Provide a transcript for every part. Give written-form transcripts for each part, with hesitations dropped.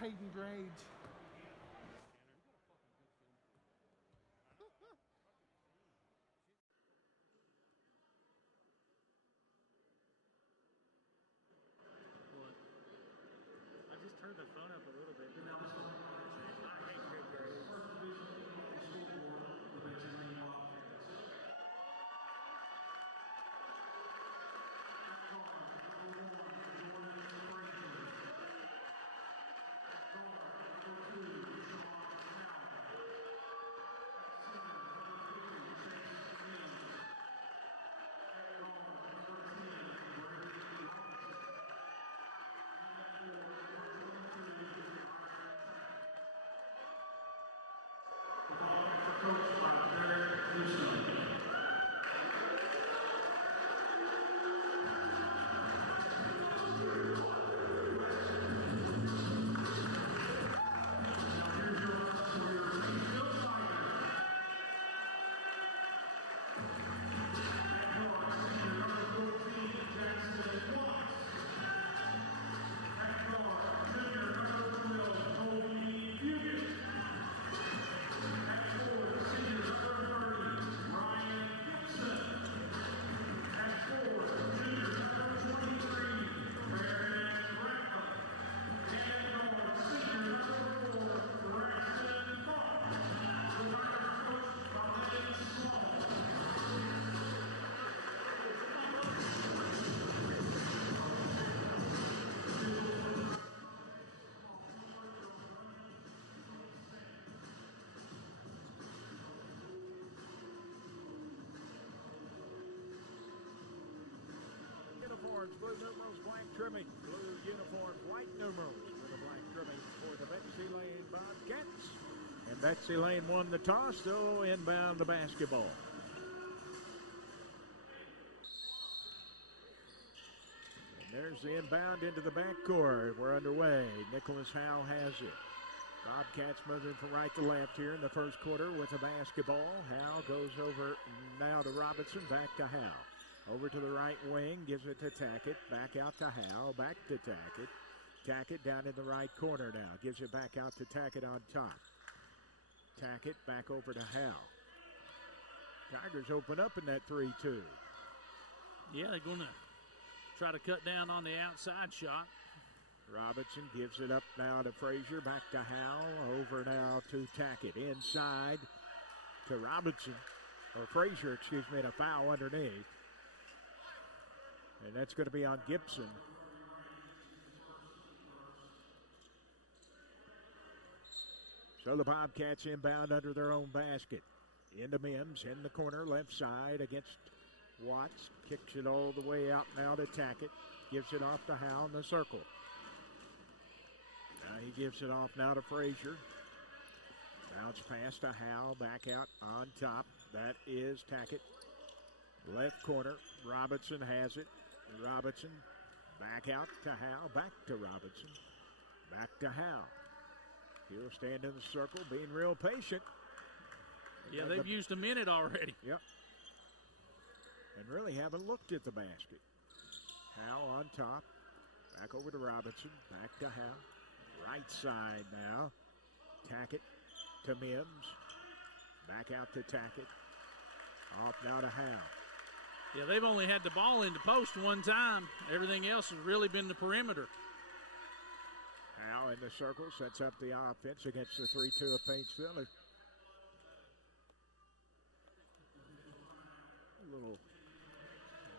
Hayden grades. I just turned the phone up a little bit. I hate good grades. The Betsy Layne Wildcats. Uniforms, blue numerals, black trimming. Blue uniforms, white numerals with a black trimming for the Betsy Layne Bobcats. And Betsy Layne won the toss, so inbound the basketball. And there's the inbound into the backcourt. We're underway. Nicholas Howe has it. Bobcats moving from right to left here in the first quarter with the basketball. Howe goes over now to Robinson, back to Howe. Over to the right wing, gives it to Tackett. Back out to Howe, back to Tackett. Tackett down in the right corner now. Gives it back out to Tackett on top. Tackett back over to Howe. Tigers open up in that 3-2. Yeah, they're going to try to cut down on the outside shot. Robinson gives it up now to Frazier. Back to Howe. Over now to Tackett. Inside to Robinson. Or Frazier, excuse me, and a foul underneath. And that's going to be on Gibson. So the Bobcats inbound under their own basket. Into Mims in the corner, left side against Watts. Kicks it all the way out now to Tackett. Gives it off to Howe in the circle. Now he gives it off now to Frazier. Bounce pass to Howe, back out on top. That is Tackett. Left corner, Robinson has it. Robinson back out to Howe, back to Robinson. Back to Howe. He'll stand in the circle, being real patient. Yeah, they've used a minute already. Yep. And really haven't looked at the basket. Howe on top. Back over to Robinson. Back to Howe. Right side now. Tackett to Mims. Back out to Tackett. Off now to Howe. Yeah, they've only had the ball in the post one time. Everything else has really been the perimeter. Howe in the circle sets up the offense against the 3-2 of Paintsville. A little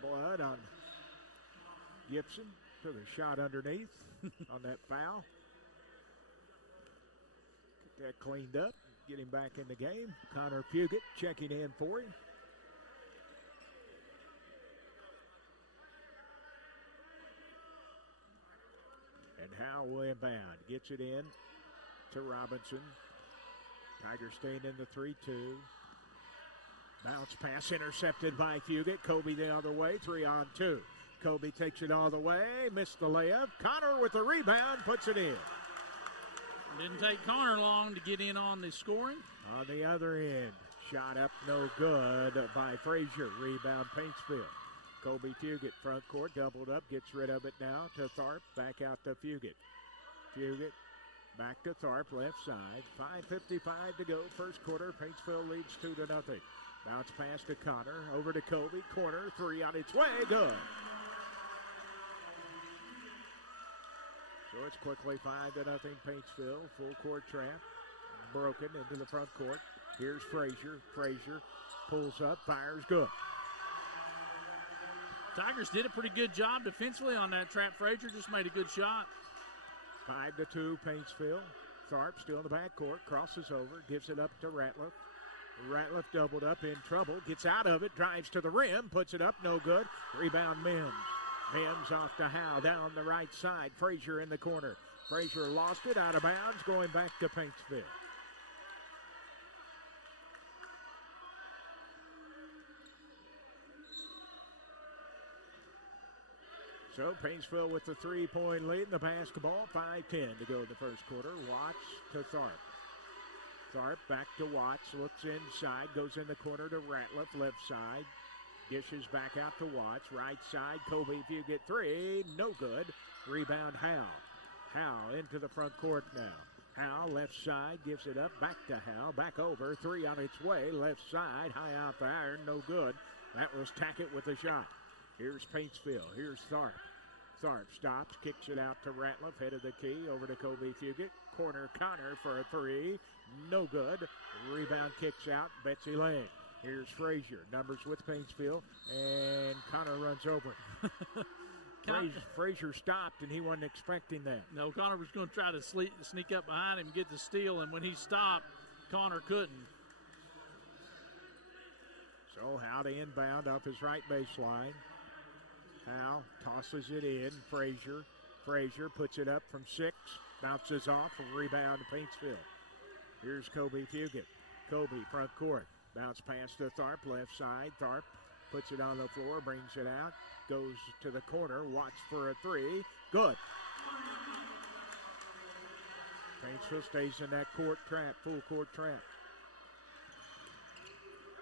blood on Gibson. Took a shot underneath on that foul. Get that cleaned up. Get him back in the game. Connor Puget checking in for him. And Howe will inbound. Gets it in to Robinson. Tigers staying in the 3-2. Bounce pass intercepted by Fugit. Kobe the other way. 3-on-2. Kobe takes it all the way. Missed the layup. Connor with the rebound. Puts it in. Didn't take Connor long to get in on the scoring. On the other end. Shot up no good by Frazier. Rebound Paintsville. Kobe Fugit front court, doubled up, gets rid of it now to Tharp, back out to Fugit. Fugit Back to Tharp, left side. 5:55 to go, first quarter. Paintsville leads 2-0. Bounce pass to Connor, over to Kobe. Corner, three on its way, good. So it's quickly 5-0 Paintsville. Full court trap, broken into the front court. Here's Frazier. Frazier pulls up, fires, good. Tigers did a pretty good job defensively on that trap. Frazier just made a good shot. 5-2 Paintsville. Tharp still in the backcourt, crosses over, gives it up to Ratliff. Ratliff doubled up, in trouble, gets out of it, drives to the rim, puts it up, no good. Rebound Mims. Mims off to Howe, down the right side. Frazier in the corner. Frazier lost it, out of bounds, going back to Paintsville. So Paintsville with the 3-point lead in the basketball. 5:10 to go in the first quarter. Watts to Tharp. Tharp back to Watts. Looks inside. Goes in the corner to Ratliff. Left side. Dishes back out to Watts. Right side. Kobe, if you get three. No good. Rebound Howe. Howe into the front court now. Howe left side. Gives it up. Back to Howe. Back over. Three on its way. Left side. High out the iron. No good. That was Tackett with a shot. Here's Paintsville. Here's Tharp. Tharp stops, kicks it out to Ratliff, head of the key, over to Kobe Fugit. Corner Connor for a three. No good. Rebound kicks out, Betsy Layne. Here's Frazier. Numbers with Paintsville, and Connor runs over. Frazier stopped, and he wasn't expecting that. No, Connor was going to try to sneak up behind him, get the steal, and when he stopped, Connor couldn't. So Howe to inbound off his right baseline. Howe tosses it in. Frazier puts it up from 6. Bounces off. A rebound to Paintsville. Here's Kobe Fugit. Kobe front court. Bounce pass to Tharp left side. Tharp puts it on the floor. Brings it out. Goes to the corner. Watch for a three. Good. Paintsville stays in that court trap. Full court trap.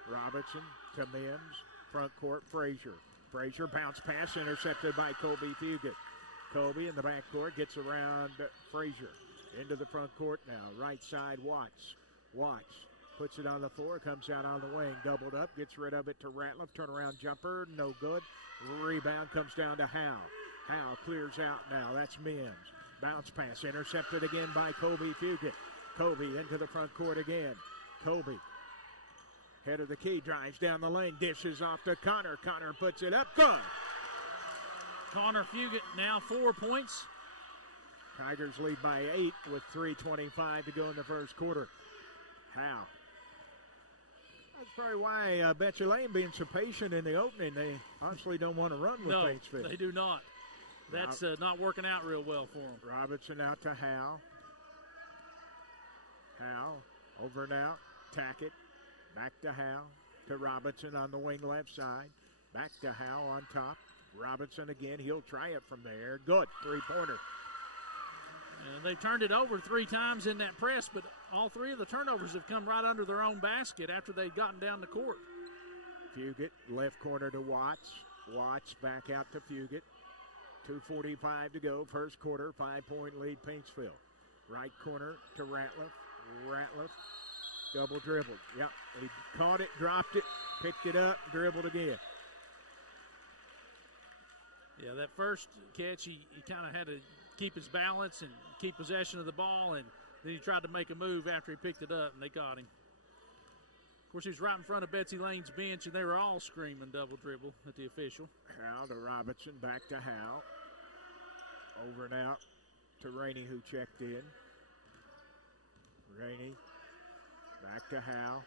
Robinson to Mims. Front court Frazier. Frazier bounce pass intercepted by Kobe Fugit. Kobe in the backcourt gets around Frazier. Into the front court now. Right side Watts. Watts puts it on the floor. Comes out on the wing. Doubled up. Gets rid of it to Ratliff. Turnaround jumper. No good. Rebound comes down to Howe. Howe clears out now. That's Mims. Bounce pass intercepted again by Kobe Fugit. Kobe into the front court again. Kobe. Head of the key, drives down the lane, dishes off to Connor. Connor puts it up, good. Connor Fugit now 4 points. Tigers lead by 8 with 3:25 to go in the first quarter. Howe. That's probably why Betsy Layne being so patient in the opening. They honestly don't want to run with Paintsville. No, they do not. That's not working out real well for them. Robinson out to Howe. Howe over and out. Tackett. Back to Howe, to Robinson on the wing left side. Back to Howe on top. Robinson again, he'll try it from there. Good, three-pointer. And they turned it over 3 times in that press, but all 3 of the turnovers have come right under their own basket after they'd gotten down the court. Fugit, left corner to Watts. Watts back out to Fugit. 2:45 to go, first quarter, 5-point lead Paintsville. Right corner to Ratliff. Ratliff. Double dribbled. Yep. He caught it, dropped it, picked it up, dribbled again. Yeah, that first catch, he kind of had to keep his balance and keep possession of the ball, and then he tried to make a move after he picked it up, and they got him. Of course, he was right in front of Betsy Layne's bench, and they were all screaming double dribble at the official. Howe to Robinson, back to Howe. Over and out to Rainey, who checked in. Rainey. Back to Howe.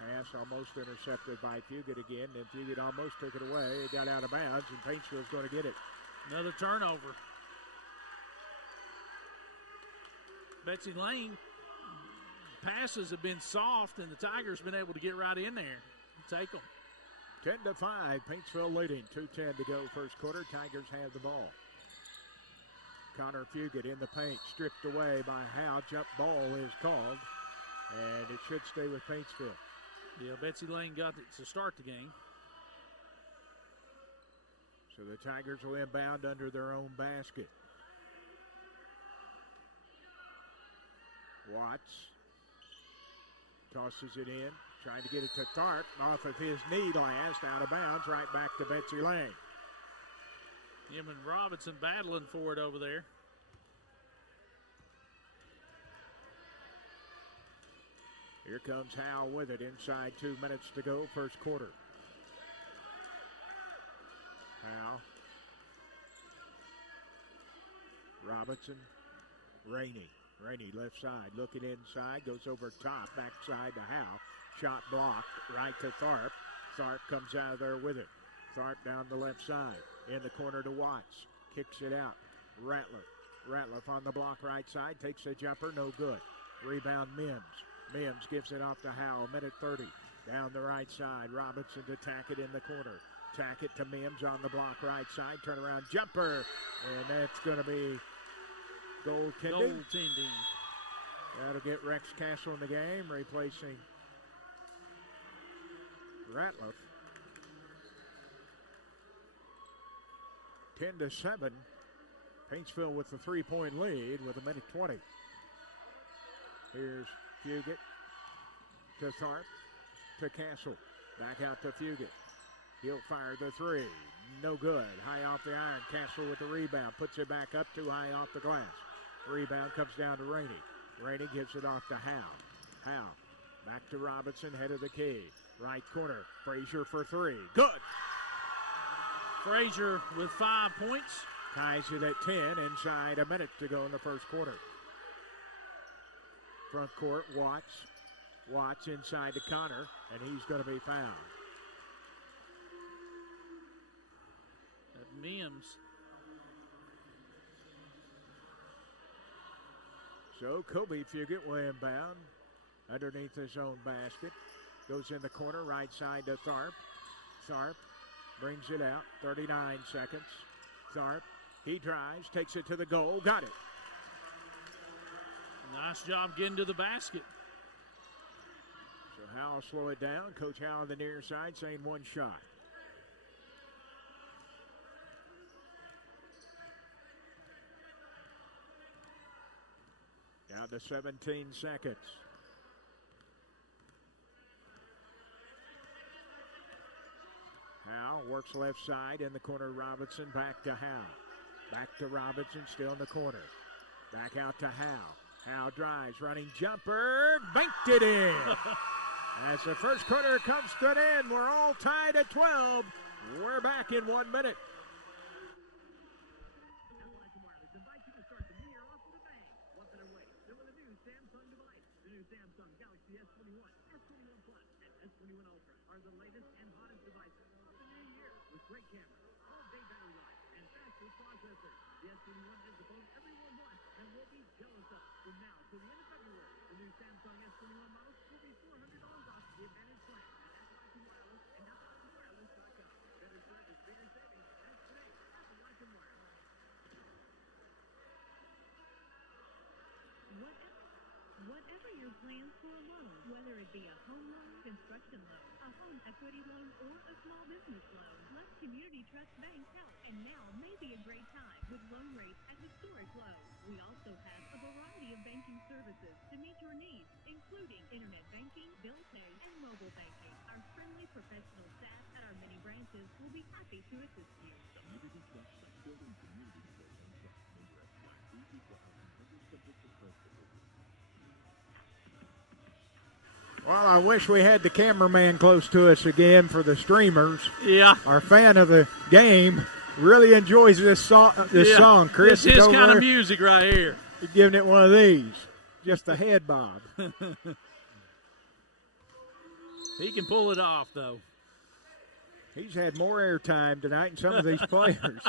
Pass almost intercepted by Fugit again. Then Fugit almost took it away. It got out of bounds, and Paintsville's going to get it. Another turnover. Betsy Layne, passes have been soft, and the Tigers been able to get right in there and take them. 10-5, Paintsville leading. 2:10 to go first quarter. Tigers have the ball. Connor Fugit in the paint, stripped away by Howe. Jump ball is called, and it should stay with Paintsville. Yeah, Betsy Layne got it to start the game. So the Tigers will inbound under their own basket. Watts tosses it in, trying to get it to Tharp. Off of his knee last, out of bounds, right back to Betsy Layne. Him and Robinson battling for it over there. Here comes Howell with it inside 2 minutes to go, first quarter. Howell. Robinson. Rainey. Rainey left side, looking inside, goes over top, backside to Howell. Shot blocked, right to Tharp. Tharp comes out of there with it. Tharp down the left side, in the corner to Watts. Kicks it out. Ratliff on the block right side, takes a jumper, no good. Rebound Mims. Mims gives it off to Howell, minute 30. Down the right side, Robinson to tack it in the corner. Tack it to Mims on the block right side, turnaround jumper, and that's going to be goaltending. That'll get Rex Castle in the game, replacing Ratliff. 10-7. Paintsville with the 3-point lead with a minute 20. Here's Fugit to Tharp to Castle. Back out to Fugit. He'll fire the three. No good. High off the iron. Castle with the rebound. Puts it back up too high off the glass. Rebound comes down to Rainey. Rainey gives it off to Howell. Howell back to Robinson, head of the key. Right corner. Frazier for three. Good. Frazier with 5 points. Ties it at 10 inside a minute to go in the first quarter. Front court, Watts. Watts inside to Connor, and he's going to be fouled. Mims. So Kobe Fugit will inbound underneath his own basket. Goes in the corner, right side to Tharp. Tharp brings it out, 39 seconds. Tharp, he drives, takes it to the goal, got it. Nice job getting to the basket. So Howell slow it down. Coach Howell on the near side saying one shot. Down to 17 seconds. Howell works left side in the corner. Robinson back to Howell. Back to Robinson, still in the corner. Back out to Howell. Howell drives, running jumper, banked it in. As the first quarter comes to an end, we're all tied at 12. We're back in 1 minute. Whatever your plans for a loan, whether it be a home loan, construction loan, a home equity loan, or a small business loan, let Community Trust Bank help. And now may be a great time with loan rates at historic lows. We also have a variety of banking services to meet your needs, including internet banking, bill pay, and mobile banking. Our friendly professional staff at our many branches will be happy to assist you. Community Trust Bank, building community programs that member FDIC equal housing lender subject to credit. Well, I wish we had the cameraman close to us again for the streamers. Yeah. Our fan of the game really enjoys this song. Song, Chris. This is kind of music right here. You're giving it one of these. Just a head bob. He can pull it off, though. He's had more airtime tonight than some of these players.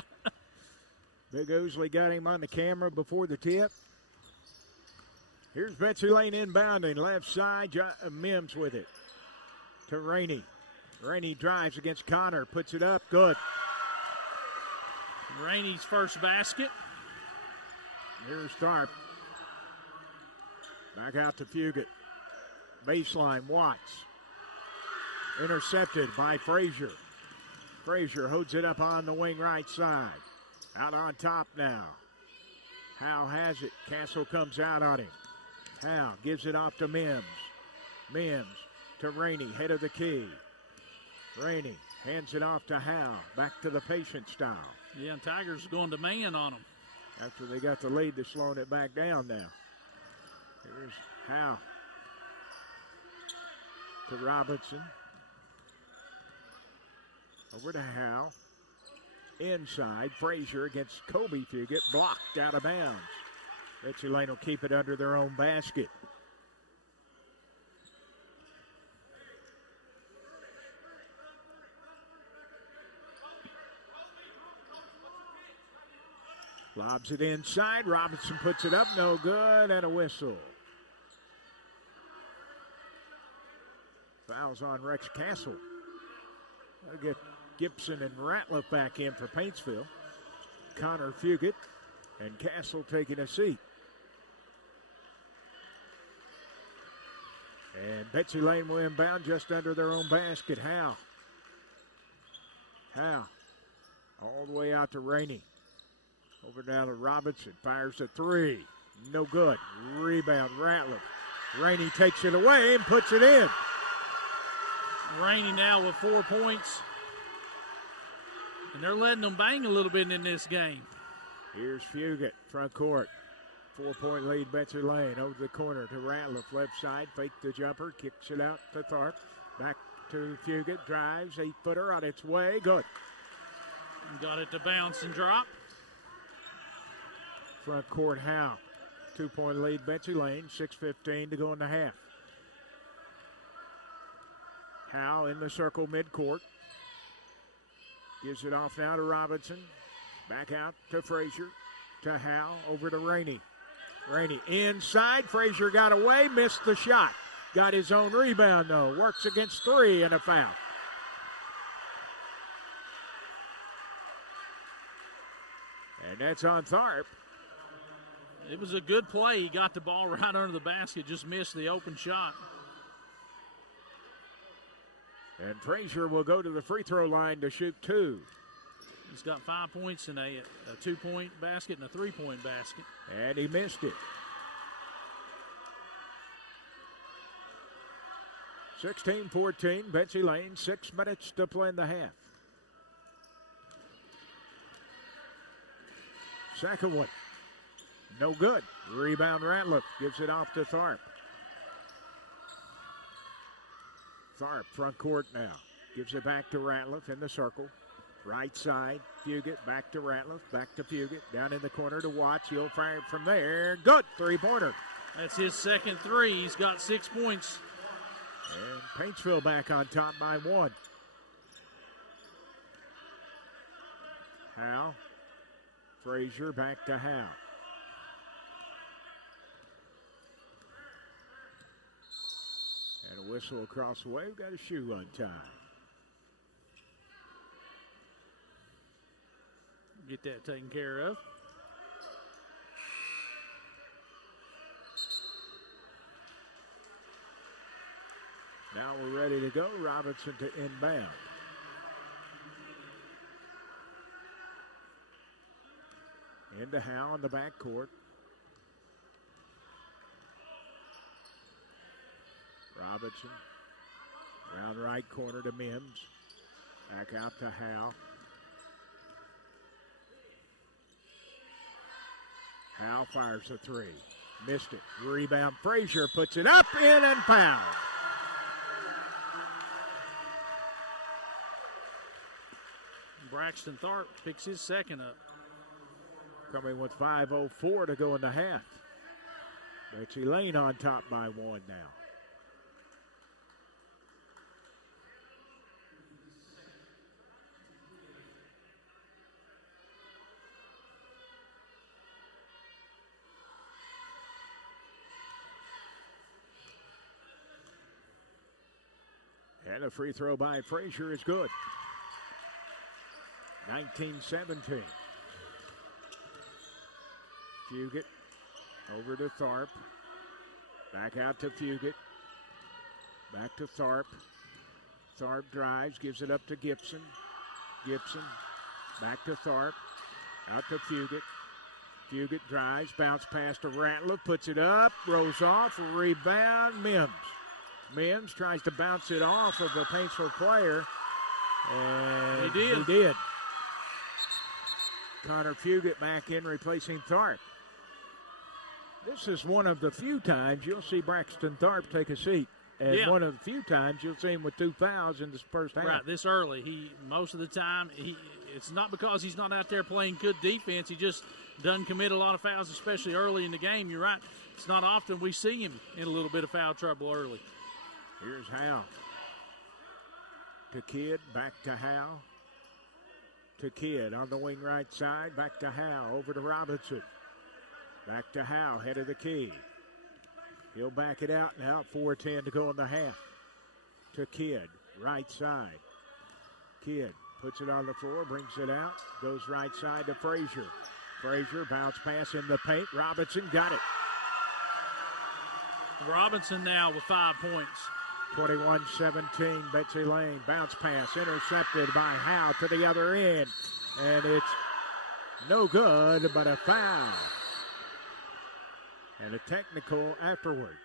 Big Oosley got him on the camera before the tip. Here's Betsy Layne inbounding, left side, Mims with it to Rainey. Rainey drives against Connor, puts it up, good. Rainey's first basket. Here's Tharp. Back out to Fugit. Baseline, Watts. Intercepted by Frazier. Frazier holds it up on the wing right side. Out on top now. Howell has it. Castle comes out on him. Howe gives it off to Mims. Mims to Rainey, head of the key. Rainey hands it off to Howe. Back to the patient style. Yeah, and Tigers going to man on them. After they got the lead, they're slowing it back down now. Here's Howe to Robinson. Over to Howe. Inside, Frazier against Kobe Fugit, blocked out of bounds. Betsy Layne will keep it under their own basket. Lobs it inside. Robinson puts it up. No good. And a whistle. Fouls on Rex Castle. That'll get Gibson and Ratliff back in for Paintsville. Connor Fugit and Castle taking a seat. And Betsy Layne will inbound just under their own basket. Howe. All the way out to Rainey. Over down to Robinson. Fires a three. No good. Rebound, Ratliff. Rainey takes it away and puts it in. Rainey now with 4 points. And they're letting them bang a little bit in this game. Here's Fugit, front court. 4-point lead, Betsy Layne. Over the corner to Ratliff, left side. Fake the jumper, kicks it out to Tharp. Back to Fugit, drives, 8-footer on its way. Good. Got it to bounce and drop. Front court, Howe. 2-point lead, Betsy Layne. 6:15 to go in the half. Howe in the circle, midcourt. Gives it off now to Robinson. Back out to Frazier. To Howe. Over to Rainey. Rainey inside. Frazier got away. Missed the shot. Got his own rebound, though. Works against three and a foul. And that's on Tharp. It was a good play. He got the ball right under the basket. Just missed the open shot. And Frazier will go to the free throw line to shoot two. He's got 5 points in a 2-point basket and a 3-point basket. And he missed it. 16-14, Betsy Layne, 6 minutes to play in the half. Second one. No good. Rebound Ratliff gives it off to Tharp. Tharp, front court now. Gives it back to Ratliff in the circle. Right side, Fugit, back to Ratliff, back to Fugit. Down in the corner to Watts. He'll fire it from there. Good, three-pointer. That's his second three. He's got 6 points. And Paintsville back on top by 1. Howe. Frazier back to Howe. And a whistle across the way. We've got a shoe untied. Get that taken care of. Now we're ready to go. Robinson to inbound. Into Howe in the backcourt. Robinson. Round right corner to Mims. Back out to Howe. Howe fires a three. Missed it. Rebound. Frazier puts it up, in, and fouled. Braxton Tharp picks his second up. Coming with 5:04 to go in the half. Betsy Layne on top by 1 now. And a free throw by Frazier is good. 19-17. Fugit over to Tharp. Back out to Fugit. Back to Tharp. Tharp drives, gives it up to Gibson. Gibson back to Tharp. Out to Fugit. Fugit drives, bounce pass to Ratliff, puts it up, rolls off, rebound, Mims. Mims tries to bounce it off of a Paintsville player, and he did. Connor Fugit back in, replacing Tharp. This is one of the few times you'll see Braxton Tharp take a seat. And one of the few times you'll see him with 2 fouls in this first half. Right, this early. Most of the time, it's not because he's not out there playing good defense. He just doesn't commit a lot of fouls, especially early in the game. You're right. It's not often we see him in a little bit of foul trouble early. Here's Howe. To Kidd, back to Howe. To Kidd on the wing right side, back to Howe, over to Robinson. Back to Howe, head of the key. He'll back it out now, 4:10 to go in the half. To Kidd, right side. Kidd puts it on the floor, brings it out, goes right side to Frazier. Frazier, bounce pass in the paint. Robinson got it. Robinson now with 5 points. 21-17, Betsy Layne, bounce pass, intercepted by Howe to the other end. And it's no good, but a foul. And a technical afterwards.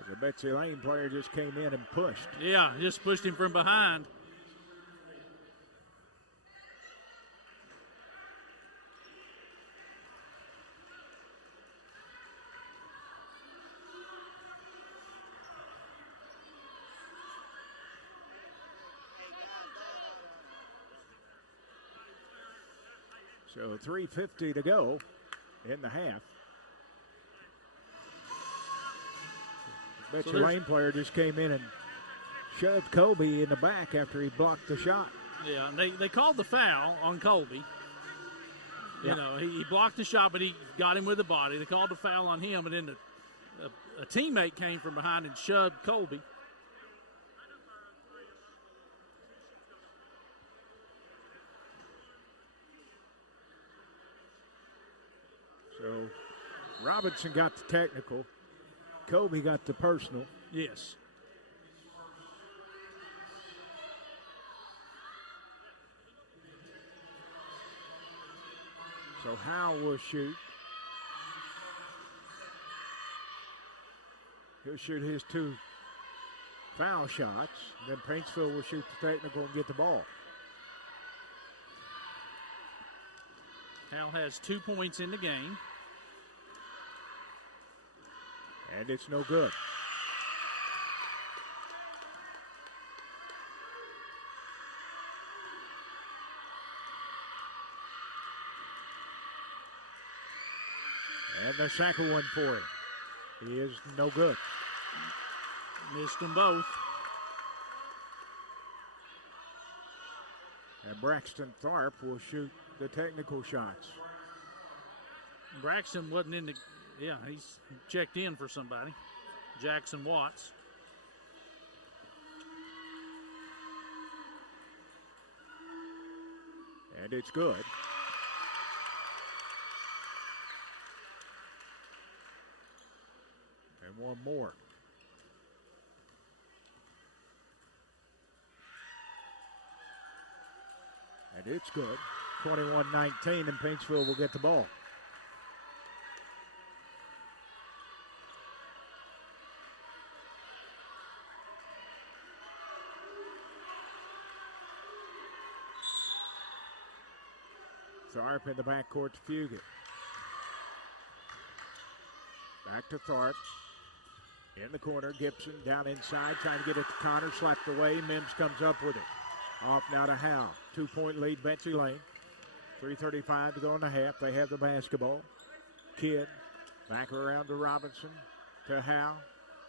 As a Betsy Layne player just came in and pushed. Yeah, just pushed him from behind. So 3:50 to go in the half. Betsy Layne player just came in and shoved Colby in the back after he blocked the shot. Yeah, and they called the foul on Colby. You know, he blocked the shot, but he got him with the body. They called the foul on him, and then a teammate came from behind and shoved Colby. So Robinson got the technical. Colby got the personal. Yes. So Howe will shoot. He'll shoot his 2 foul shots. Then Paintsville will shoot the technical and get the ball. Howe has 2 points in the game. And it's no good. And the second one for him. He is no good. Missed them both. And Braxton Tharp will shoot the technical shots. Braxton wasn't in the... Yeah, he's checked in for somebody. Jackson Watts. And it's good. And one more. And it's good. 21-19, and Paintsville will get the ball. Tharp in the backcourt to Fugit. Back to Tharp. In the corner, Gibson down inside, trying to get it to Connor, slapped away. Mims comes up with it. Off now to Howe. 2-point lead, Betsy Layne. 3:35 to go in the half. They have the basketball. Kidd back around to Robinson, to Howe.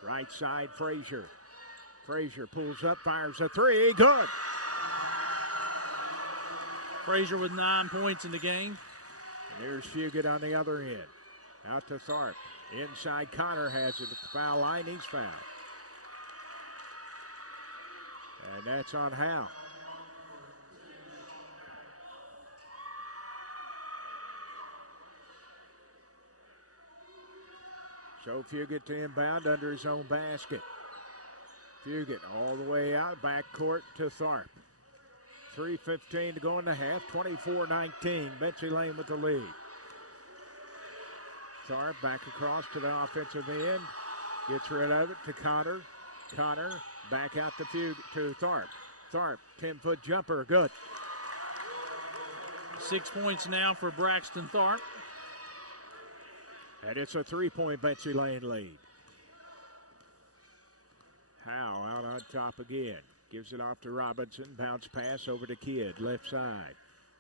Right side, Frazier. Frazier pulls up, fires a 3. Good. Frazier with 9 points in the game. And there's Fugit on the other end. Out to Tharp. Inside, Connor has it at the foul line. He's fouled. And that's on Howe. So Fugit to inbound under his own basket. Fugit all the way out, back court to Tharp. 3:15 to go in the half, 24-19. Betsy Layne with the lead. Tharp back across to the offensive end. Gets rid of it to Connor. Connor back out to Tharp. Tharp, 10-foot jumper, good. 6 points now for Braxton Tharp. And it's a 3-point Betsy Layne lead. Howe out on top again. Gives it off to Robinson. Bounce pass over to Kidd, left side.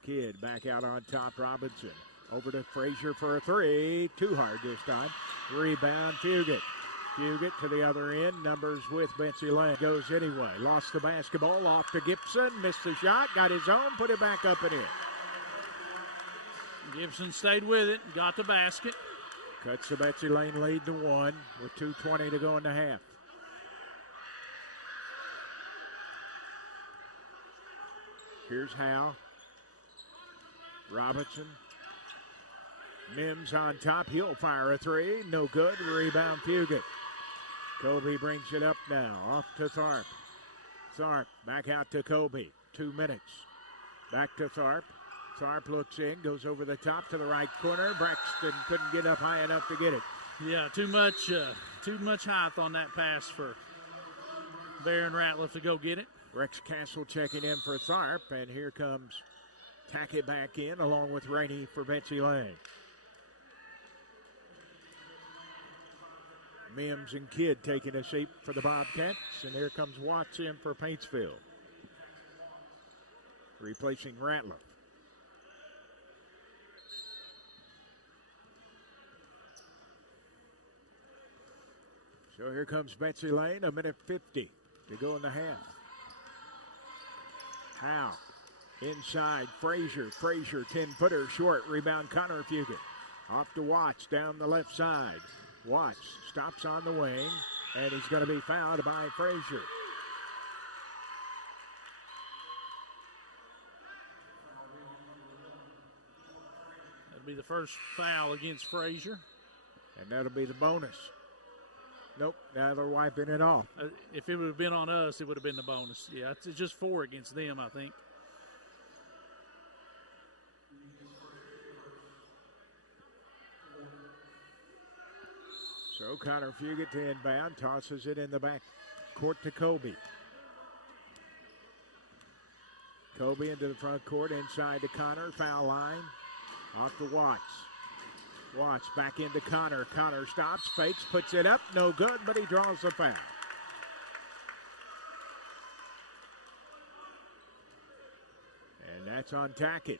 Kidd back out on top, Robinson. Over to Frazier for a three. Too hard this time. Rebound, Fugit. Fugit to the other end. Numbers with Betsy Layne. Goes anyway. Lost the basketball. Off to Gibson. Missed the shot. Got his own. Put it back up and in. Gibson stayed with it. Got the basket. Cuts the Betsy Layne lead to 1 with 2:20 to go in the half. Here's Howe. Robinson. Mims on top. He'll fire a three. No good. Rebound, Fugit. Kobe brings it up now. Off to Tharp. Tharp back out to Kobe. 2 minutes. Back to Tharp. Tharp looks in. Goes over the top to the right corner. Braxton couldn't get up high enough to get it. Yeah, too much height on that pass for Baron Ratliff to go get it. Rex Castle checking in for Tharp, and here comes Tackett back in along with Rainey for Betsy Layne. Mims and Kidd taking a seat for the Bobcats, and here comes Watts in for Paintsville, replacing Ratliff. So here comes Betsy Layne, 1:50 to go in the half. Howe inside, Frazier. Frazier, 10-footer, short. Rebound, Connor Fugit. Off to Watts, down the left side. Watts stops on the wing, and he's going to be fouled by Frazier. That'll be the first foul against Frazier. And that'll be the bonus. Nope, now they're wiping it off. If it would have been on us, it would have been the bonus. Yeah, it's just 4 against them, I think. So Connor Fugit to inbound, tosses it in the back court to Kobe. Kobe into the front court, inside to Connor, foul line, off to Watts. Watts back into Connor. Connor stops, fakes, puts it up, no good, but he draws the foul. And that's on Tackett.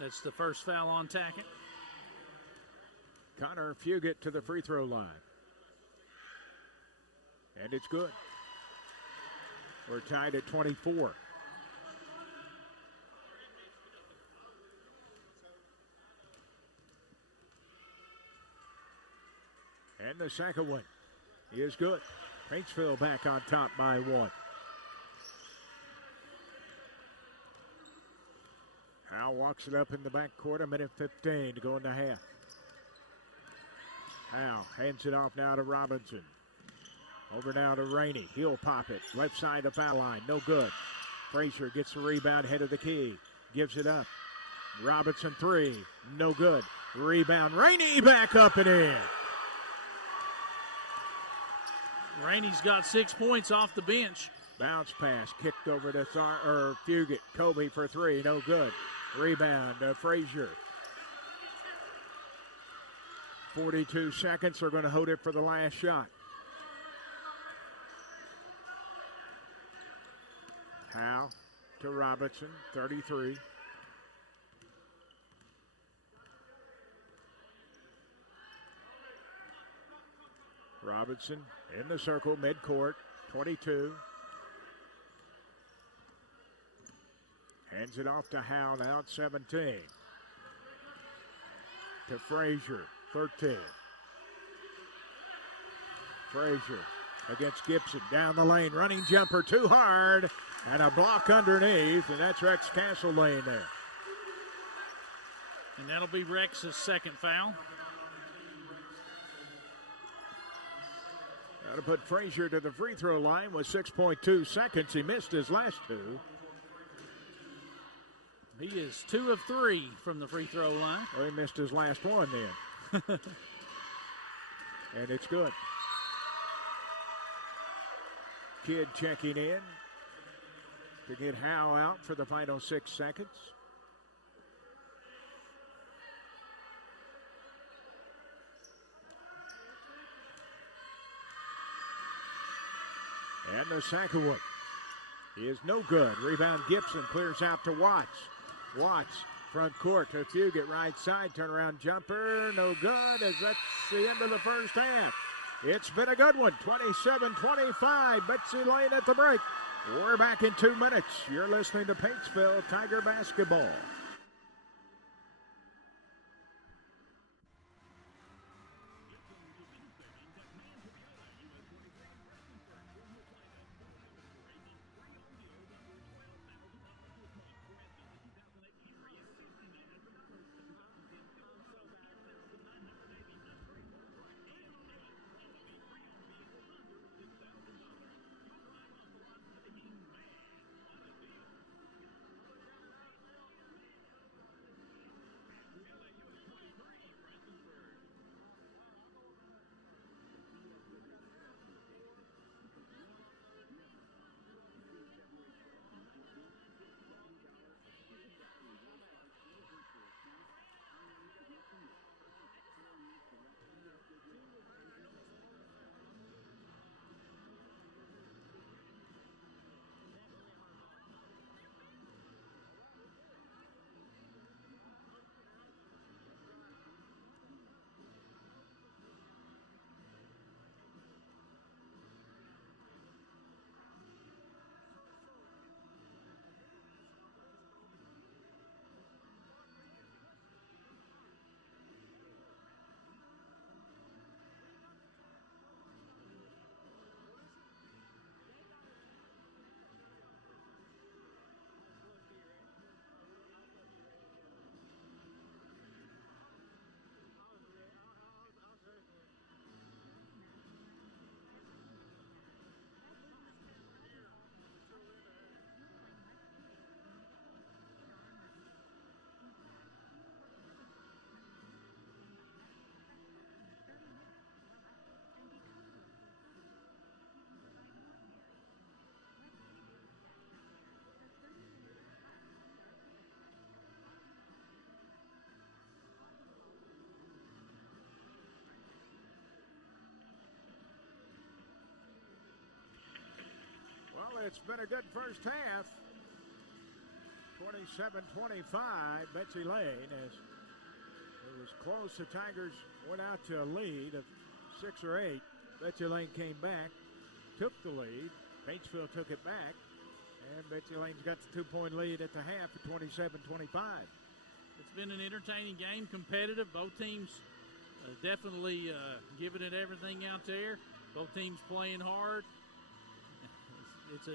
That's the first foul on Tackett. Connor Fugit to the free throw line. And it's good. We're tied at 24. And the second one is good. Paintsville back on top by 1. Howe walks it up in the back court, 1:15 to go in the half. Howe hands it off now to Robinson. Over now to Rainey. He'll pop it. Left side of the foul line. No good. Frazier gets the rebound, head of the key. Gives it up. Robinson 3. No good. Rebound. Rainey back up and in. Rainey's got 6 points off the bench. Bounce pass kicked over to Fugit. Kobe for 3. No good. Rebound. Frazier. 42 seconds. They're going to hold it for the last shot. Howe to Robinson, 33. Robinson in the circle, midcourt, 22. Hands it off to Howe now at 17. To Frazier, 13. Frazier against Gibson, down the lane, running jumper, too hard, and a block underneath, and that's Rex Castle laying there. And that'll be Rex's second foul. That'll put Frazier to the free throw line with 6.2 seconds. He missed his last two. He is 2 of 3 from the free throw line. Well, he missed his last one then. And it's good. Kidd checking in to get Howe out for the final 6 seconds. And the second one is no good. Rebound Gibson clears out to Watts. Watts, front court to Fugit, right side, turnaround jumper, no good, as that's the end of the first half. It's been a good one, 27-25, Betsy Layne at the break. We're back in 2 minutes. You're listening to Paintsville Tiger Basketball. It's been a good first half. 27-25, Betsy Layne, as it was close. The Tigers went out to a lead of 6 or 8. Betsy Layne came back, took the lead. Paintsville took it back, and Betsy Layne's got the 2-point lead at the half at 27-25. It's been an entertaining game, competitive. Both teams definitely giving it everything out there. Both teams playing hard.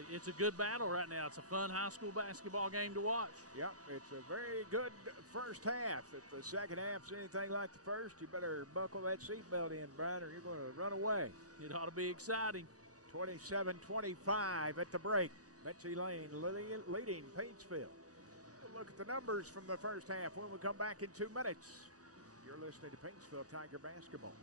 It's a good battle right now. It's a fun high school basketball game to watch. Yep, it's a very good first half. If the second half's anything like the first, you better buckle that seatbelt in, Brian, or you're going to run away. It ought to be exciting. 27-25 at the break. Betsy Layne leading Paintsville. We'll look at the numbers from the first half when we come back in 2 minutes. You're listening to Paintsville Tiger Basketball.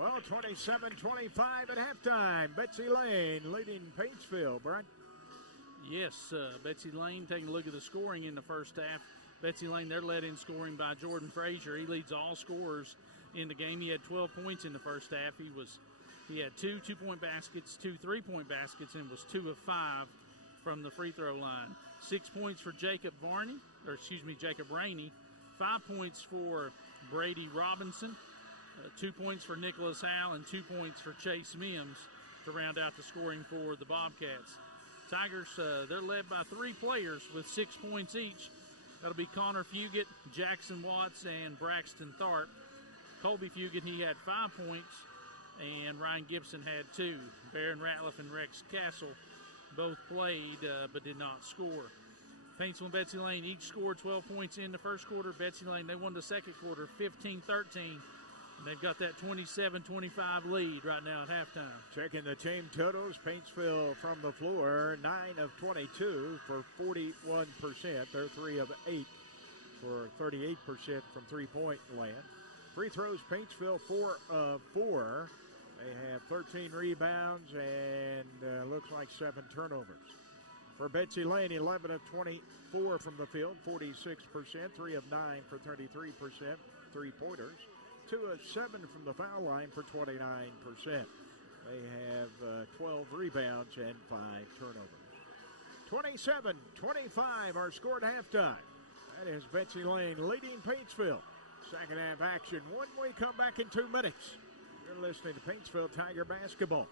Well, 27-25 at halftime. Betsy Layne leading Paintsville, Brian. Yes, Betsy Layne taking a look at the scoring in the first half. Betsy Layne, they're led in scoring by Jordan Frazier. He leads all scorers in the game. He had 12 points in the first half. He had 2 2-point baskets, 2 3-point baskets, and was 2 of 5 from the free throw line. 6 points for Jacob Rainey. 5 points for Brady Robinson. 2 points for Nicholas Howe and 2 points for Chase Mims to round out the scoring for the Bobcats. Tigers, they're led by 3 players with 6 points each. That'll be Connor Fugit, Jackson Watts, and Braxton Tharp. Colby Fugit, he had 5 points, and Ryan Gibson had 2. Barron Ratliff and Rex Castle both played but did not score. Paintsville and Betsy Layne each scored 12 points in the first quarter. Betsy Layne, they won the second quarter 15-13. And they've got that 27-25 lead right now at halftime. Checking the team totals, Paintsville from the floor, 9 of 22 for 41%. They're 3 of 8 for 38% from three-point land. Free throws, Paintsville 4 of 4. They have 13 rebounds and looks like 7 turnovers. For Betsy Layne, 11 of 24 from the field, 46%, 3 of 9 for 33% three-pointers. 2 of 7 from the foul line for 29%. They have 12 rebounds and 5 turnovers. 27-25 are scored at halftime. That is Betsy Layne leading Paintsville. Second half action when we come back in 2 minutes. You're listening to Paintsville Tiger Basketball.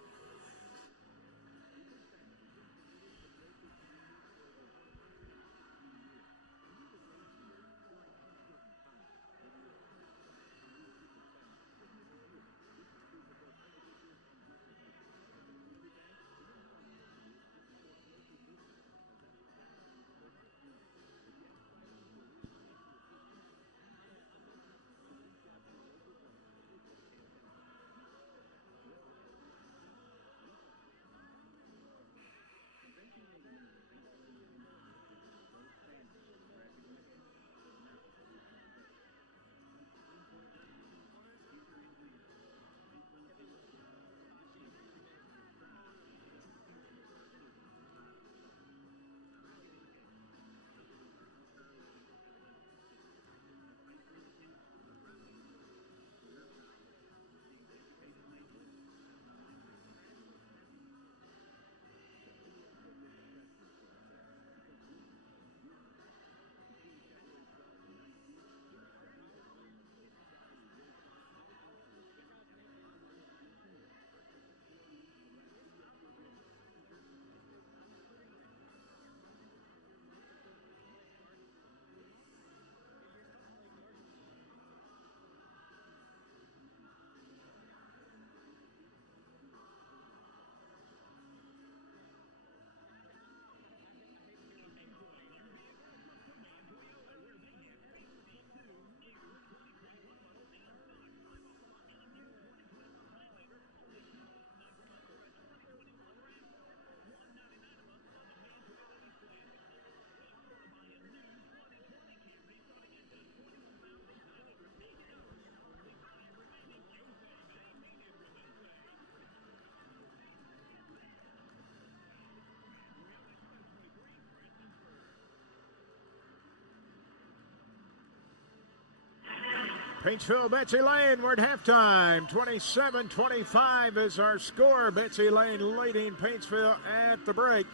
Paintsville, Betsy Layne, we're at halftime. 27-25 is our score. Betsy Layne leading Paintsville at the break.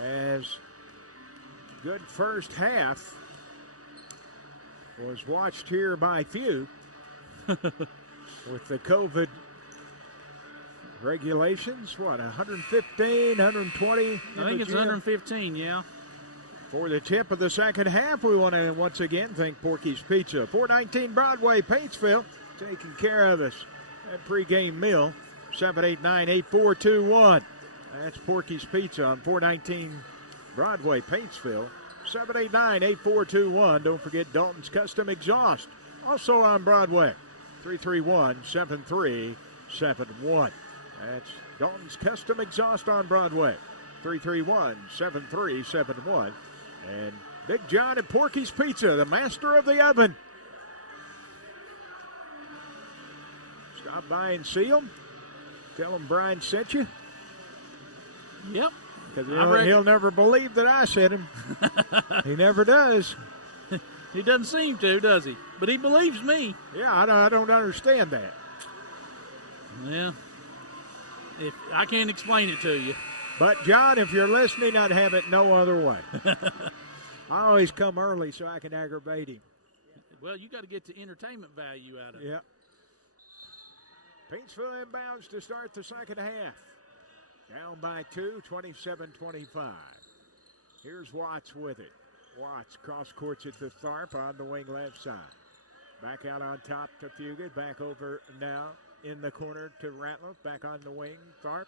As good first half was watched here by few with the COVID regulations. What, 115, 120? I think it's 115, yeah. For the tip of the second half, we want to once again thank Porky's Pizza. 419 Broadway, Paintsville, taking care of us at pregame meal. 789-8421. That's Porky's Pizza on 419 Broadway, Paintsville. 789-8421. Don't forget Dalton's Custom Exhaust, also on Broadway. 331-7371. That's Dalton's Custom Exhaust on Broadway. 331-7371. And Big John at Porky's Pizza, the master of the oven. Stop by and see him. Tell him Brian sent you. Yep. Because he'll never believe that I sent him. He never does. He doesn't seem to, does he? But he believes me. Yeah, I don't understand that. Yeah. If I can't explain it to you. But, John, if you're listening, I'd have it no other way. I always come early so I can aggravate him. Well, you got to get the entertainment value out of it. Yeah. Paintsville inbounds to start the second half. Down by 2, 27-25. Here's Watts with it. Watts cross courts it to Tharp on the wing left side. Back out on top to Fugit. Back over now in the corner to Ratliff. Back on the wing. Tharp.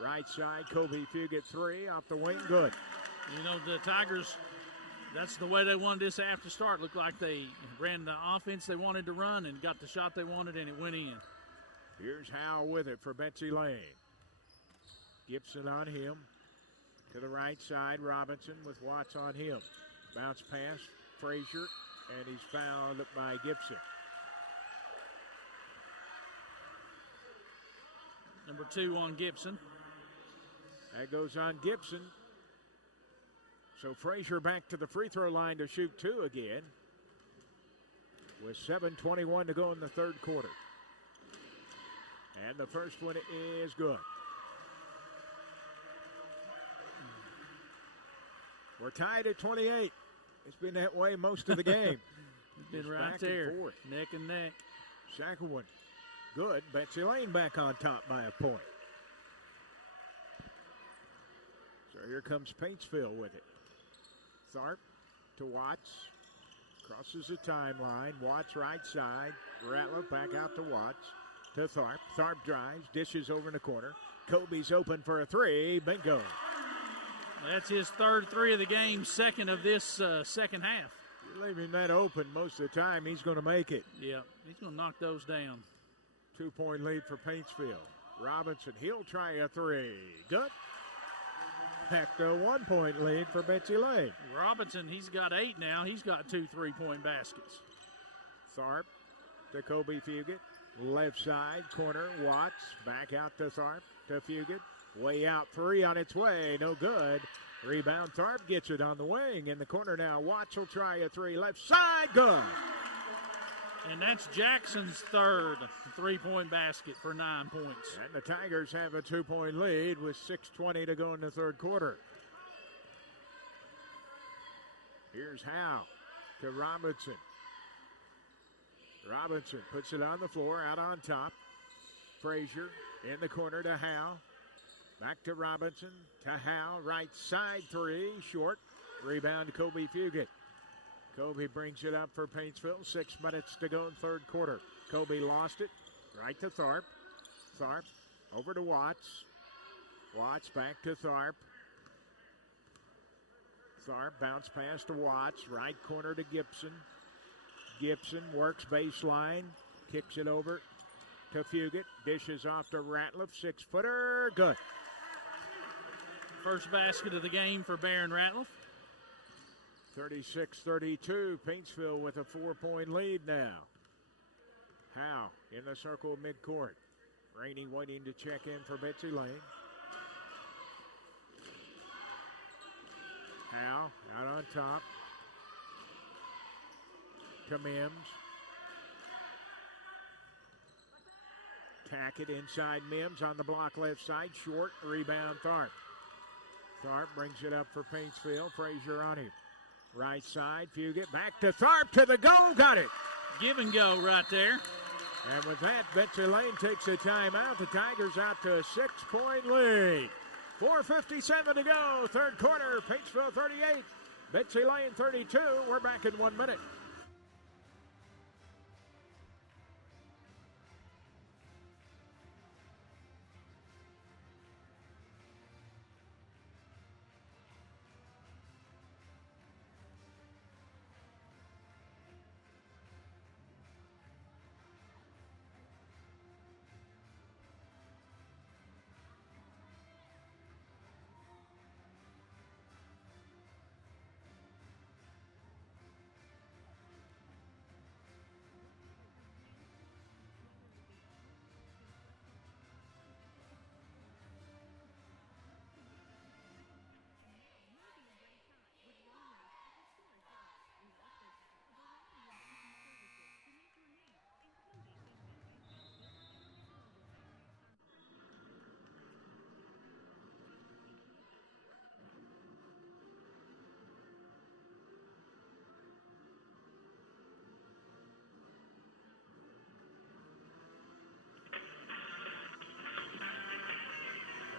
Right side. Kobe Fugit 3 off the wing. Good. You know, the Tigers, that's the way they wanted this half to start. Looked like they ran the offense they wanted to run and got the shot they wanted, and it went in. Here's Howell with it for Betsy Layne. Gibson on him. To the right side, Robinson with Watts on him. Bounce pass, Frazier, and he's fouled by Gibson. Number 2 on Gibson. That goes on Gibson. So Frazier back to the free throw line to shoot 2 again. With 7:21 to go in the third quarter. And the first one is good. We're tied at 28. It's been that way most of the game. It's been right there, neck and neck. Second one, good. Betsy Layne back on top by a point. So here comes Paintsville with it. Tharp to Watts. Crosses the timeline. Watts right side. Ratliff back out to Watts. To Tharp. Tharp drives. Dishes over in the corner. Kobe's open for a 3. Bingo. That's his third 3 of the game, second of this second half. You're leaving that open most of the time. He's going to make it. Yeah, he's going to knock those down. 2-point lead for Paintsville. Robinson, he'll try a 3. Good. Back to a 1-point lead for Betsy Layne. Robinson, he's got 8 now. He's got 2 3-point baskets. Tharp to Kobe Fugit. Left side, corner, Watts. Back out to Tharp to Fugit. Way out 3 on its way. No good. Rebound. Tharp gets it on the wing. In the corner now. Watts will try a 3. Left side. Good. And that's Jackson's third 3-point basket for 9 points. And the Tigers have a 2-point lead with 6:20 to go in the third quarter. Here's Howe to Robinson. Robinson puts it on the floor, out on top. Frazier in the corner to Howe. Back to Robinson, to Howe, right side 3, short. Rebound, Kobe Fugit. Kobe brings it up for Paintsville. 6 minutes to go in third quarter. Kobe lost it, right to Tharp. Tharp over to Watts. Watts back to Tharp. Tharp bounce pass to Watts, right corner to Gibson. Gibson works baseline, kicks it over to Fugit. Dishes off to Ratliff, 6-footer, good. First basket of the game for Barron Ratliff. 36-32, Paintsville with a 4-point lead now. Howe in the circle midcourt. Rainey waiting to check in for Betsy Layne. Howe out on top. To Mims. Tackett inside Mims on the block left side. Short. Rebound Tharp. Tharp brings it up for Paintsville. Frazier on him. Right side. Fugit back to Tharp to the goal. Got it. Give and go right there. And with that, Betsy Layne takes a timeout. The Tigers out to a 6-point lead. 4:57 to go. Third quarter. Paintsville 38. Betsy Layne 32. We're back in 1 minute.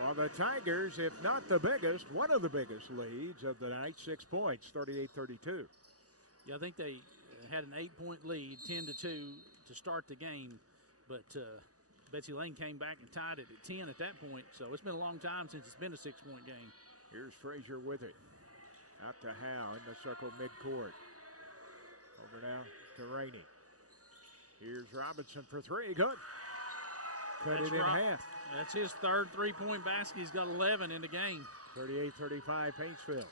On the Tigers, if not the biggest, one of the biggest leads of the night, 6 points, 38-32. Yeah, I think they had an 8-point lead, 10-2 to start the game, but Betsy Layne came back and tied it at 10 at that point, so it's been a long time since it's been a 6-point game. Here's Frazier with it. Out to Howe in the circle midcourt. Over now to Rainey. Here's Robinson for three. Good. Cut it in half. That's his third three-point basket. He's got 11 in the game. 38-35 Paintsville.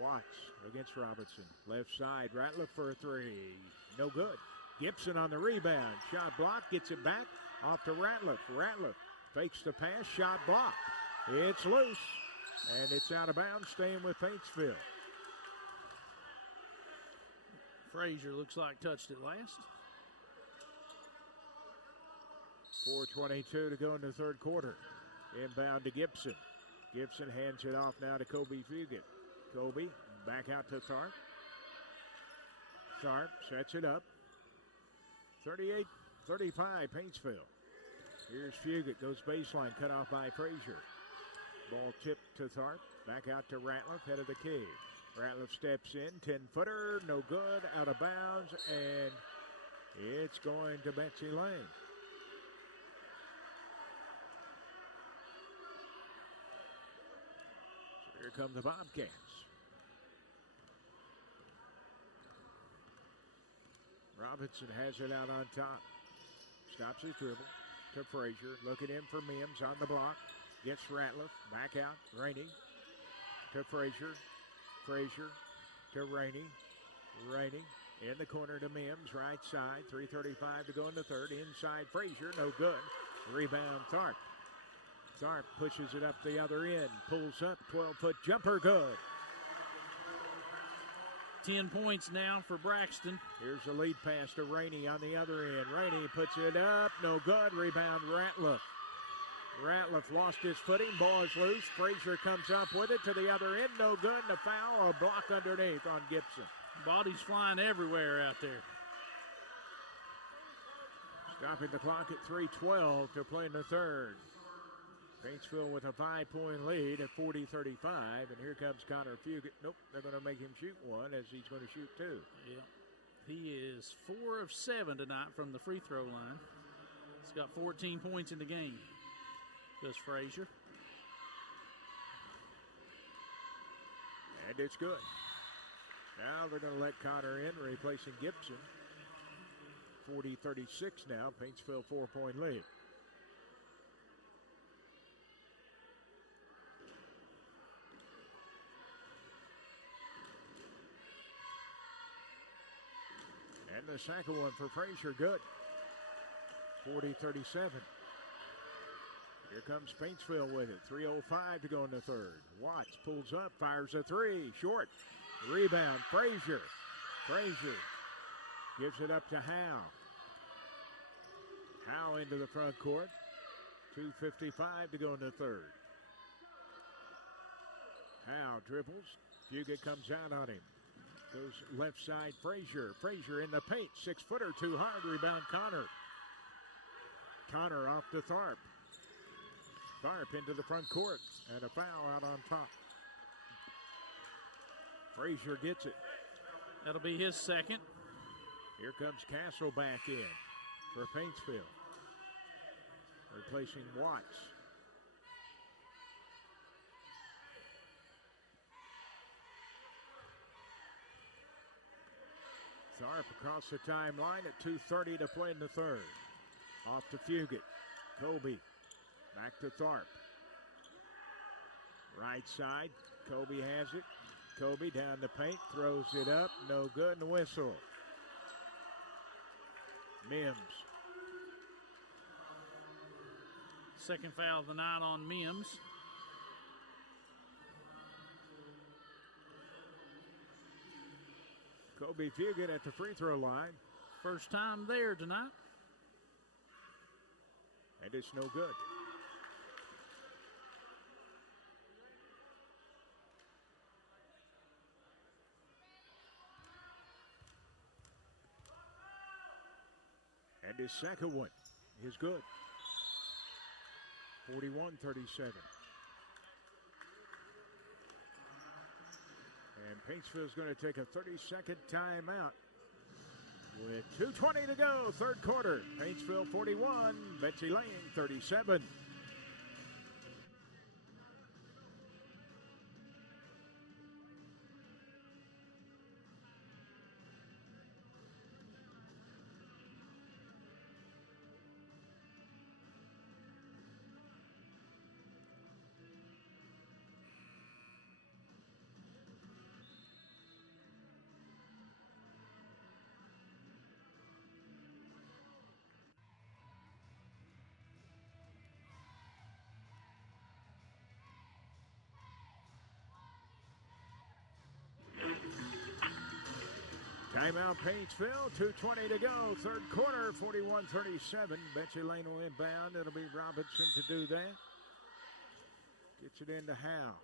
Watts against Robinson. Left side. Ratliff for a three. No good. Gibson on the rebound. Shot blocked. Gets it back. Off to Ratliff. Ratliff fakes the pass. Shot blocked. It's loose. And it's out of bounds. Staying with Paintsville. Frazier looks like touched it last. 4:22 to go in the third quarter. Inbound to Gibson. Gibson hands it off now to Kobe Fugit. Kobe back out to Tharp. Tharp sets it up. 38-35 Paintsville. Here's Fugit. Goes baseline. Cut off by Frazier. Ball tipped to Tharp. Back out to Ratliff. Head of the key. Ratliff steps in. 10-footer. No good. Out of bounds. And it's going to Betsy Layne. Here come the Bobcats. Robinson has it out on top. Stops his dribble to Frazier. Looking in for Mims on the block. Gets Ratliff. Back out. Rainey to Frazier. Frazier to Rainey. Rainey in the corner to Mims. Right side. 3:35 to go in the third. Inside Frazier. No good. Rebound Tharp. Tharp pushes it up the other end. Pulls up. 12-foot jumper. Good. 10 points now for Braxton. Here's a lead pass to Rainey on the other end. Rainey puts it up. No good. Rebound Ratliff. Ratliff lost his footing. Ball is loose. Frazier comes up with it to the other end. No good. And a foul. A block underneath on Gibson. Bodies flying everywhere out there. Stopping the clock at 3:12 to play in the third. Paintsville with a 5-point lead at 40-35. And here comes Connor Fugit. Nope, they're going to make him shoot one as he's going to shoot two. Yeah. He is 4 of 7 tonight from the free throw line. He's got 14 points in the game. Goes Frazier. And it's good. Now they're going to let Connor in, replacing Gibson. 40-36 now. Paintsville 4-point lead. And the second one for Frazier, good. 40-37. Here comes Paintsville with it. 3:05 to go in the third. Watts pulls up, fires a three. Short. Rebound, Frazier. Frazier gives it up to Howe. Howe into the front court. 2:55 to go in the third. Howe dribbles. Fugit comes out on him. Goes left side, Frazier. Frazier in the paint. 6-footer, too hard. Rebound, Connor. Connor off to Tharp. Tharp into the front court. And a foul out on top. Frazier gets it. That'll be his second. Here comes Castle back in for Paintsville. Replacing Watts. Tharp across the timeline at 2:30 to play in the third. Off to Fugit. Kobe. Back to Tharp. Right side. Kobe has it. Kobe down the paint. Throws it up. No good. And a whistle. Mims. Second foul of the night on Mims. Kobe Fugit at the free throw line. First time there tonight. And it's no good. And his second one is good. 41-37. Paintsville's going to take a 30-second timeout. With 2:20 to go, third quarter. Paintsville 41, Betsy Layne 37. Timeout Paintsville, 2:20 to go, third quarter, 41-37. Betsy Layne will inbound. It'll be Robinson to do that. Gets it into Howe.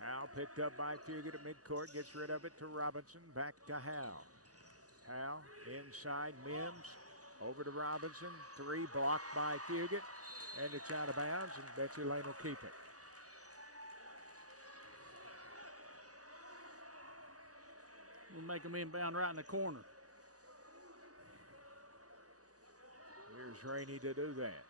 Howe picked up by Fugit at midcourt, gets rid of it to Robinson, back to Howe. Howe inside Mims, over to Robinson, three blocked by Fugit, and it's out of bounds, and Betsy Layne will keep it. We'll make them inbound right in the corner. Here's Rainey to do that.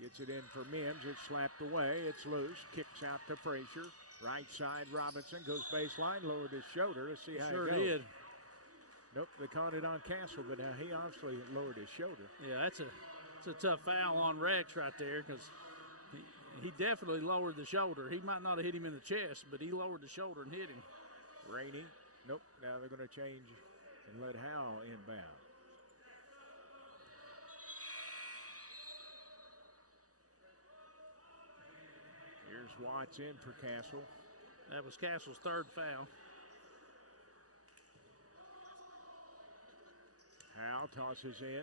Gets it in for Mims. It's slapped away. It's loose. Kicks out to Frazier. Right side, Robinson goes baseline. Lowered his shoulder. Let's see how it goes. Sure did. Nope, they caught it on Castle, but now he obviously lowered his shoulder. Yeah, it's a tough foul on Rex right there because he definitely lowered the shoulder. He might not have hit him in the chest, but he lowered the shoulder and hit him. Rainey. Nope. Now they're going to change and let Howell inbound. Here's Watts in for Castle. That was Castle's third foul. Howell tosses in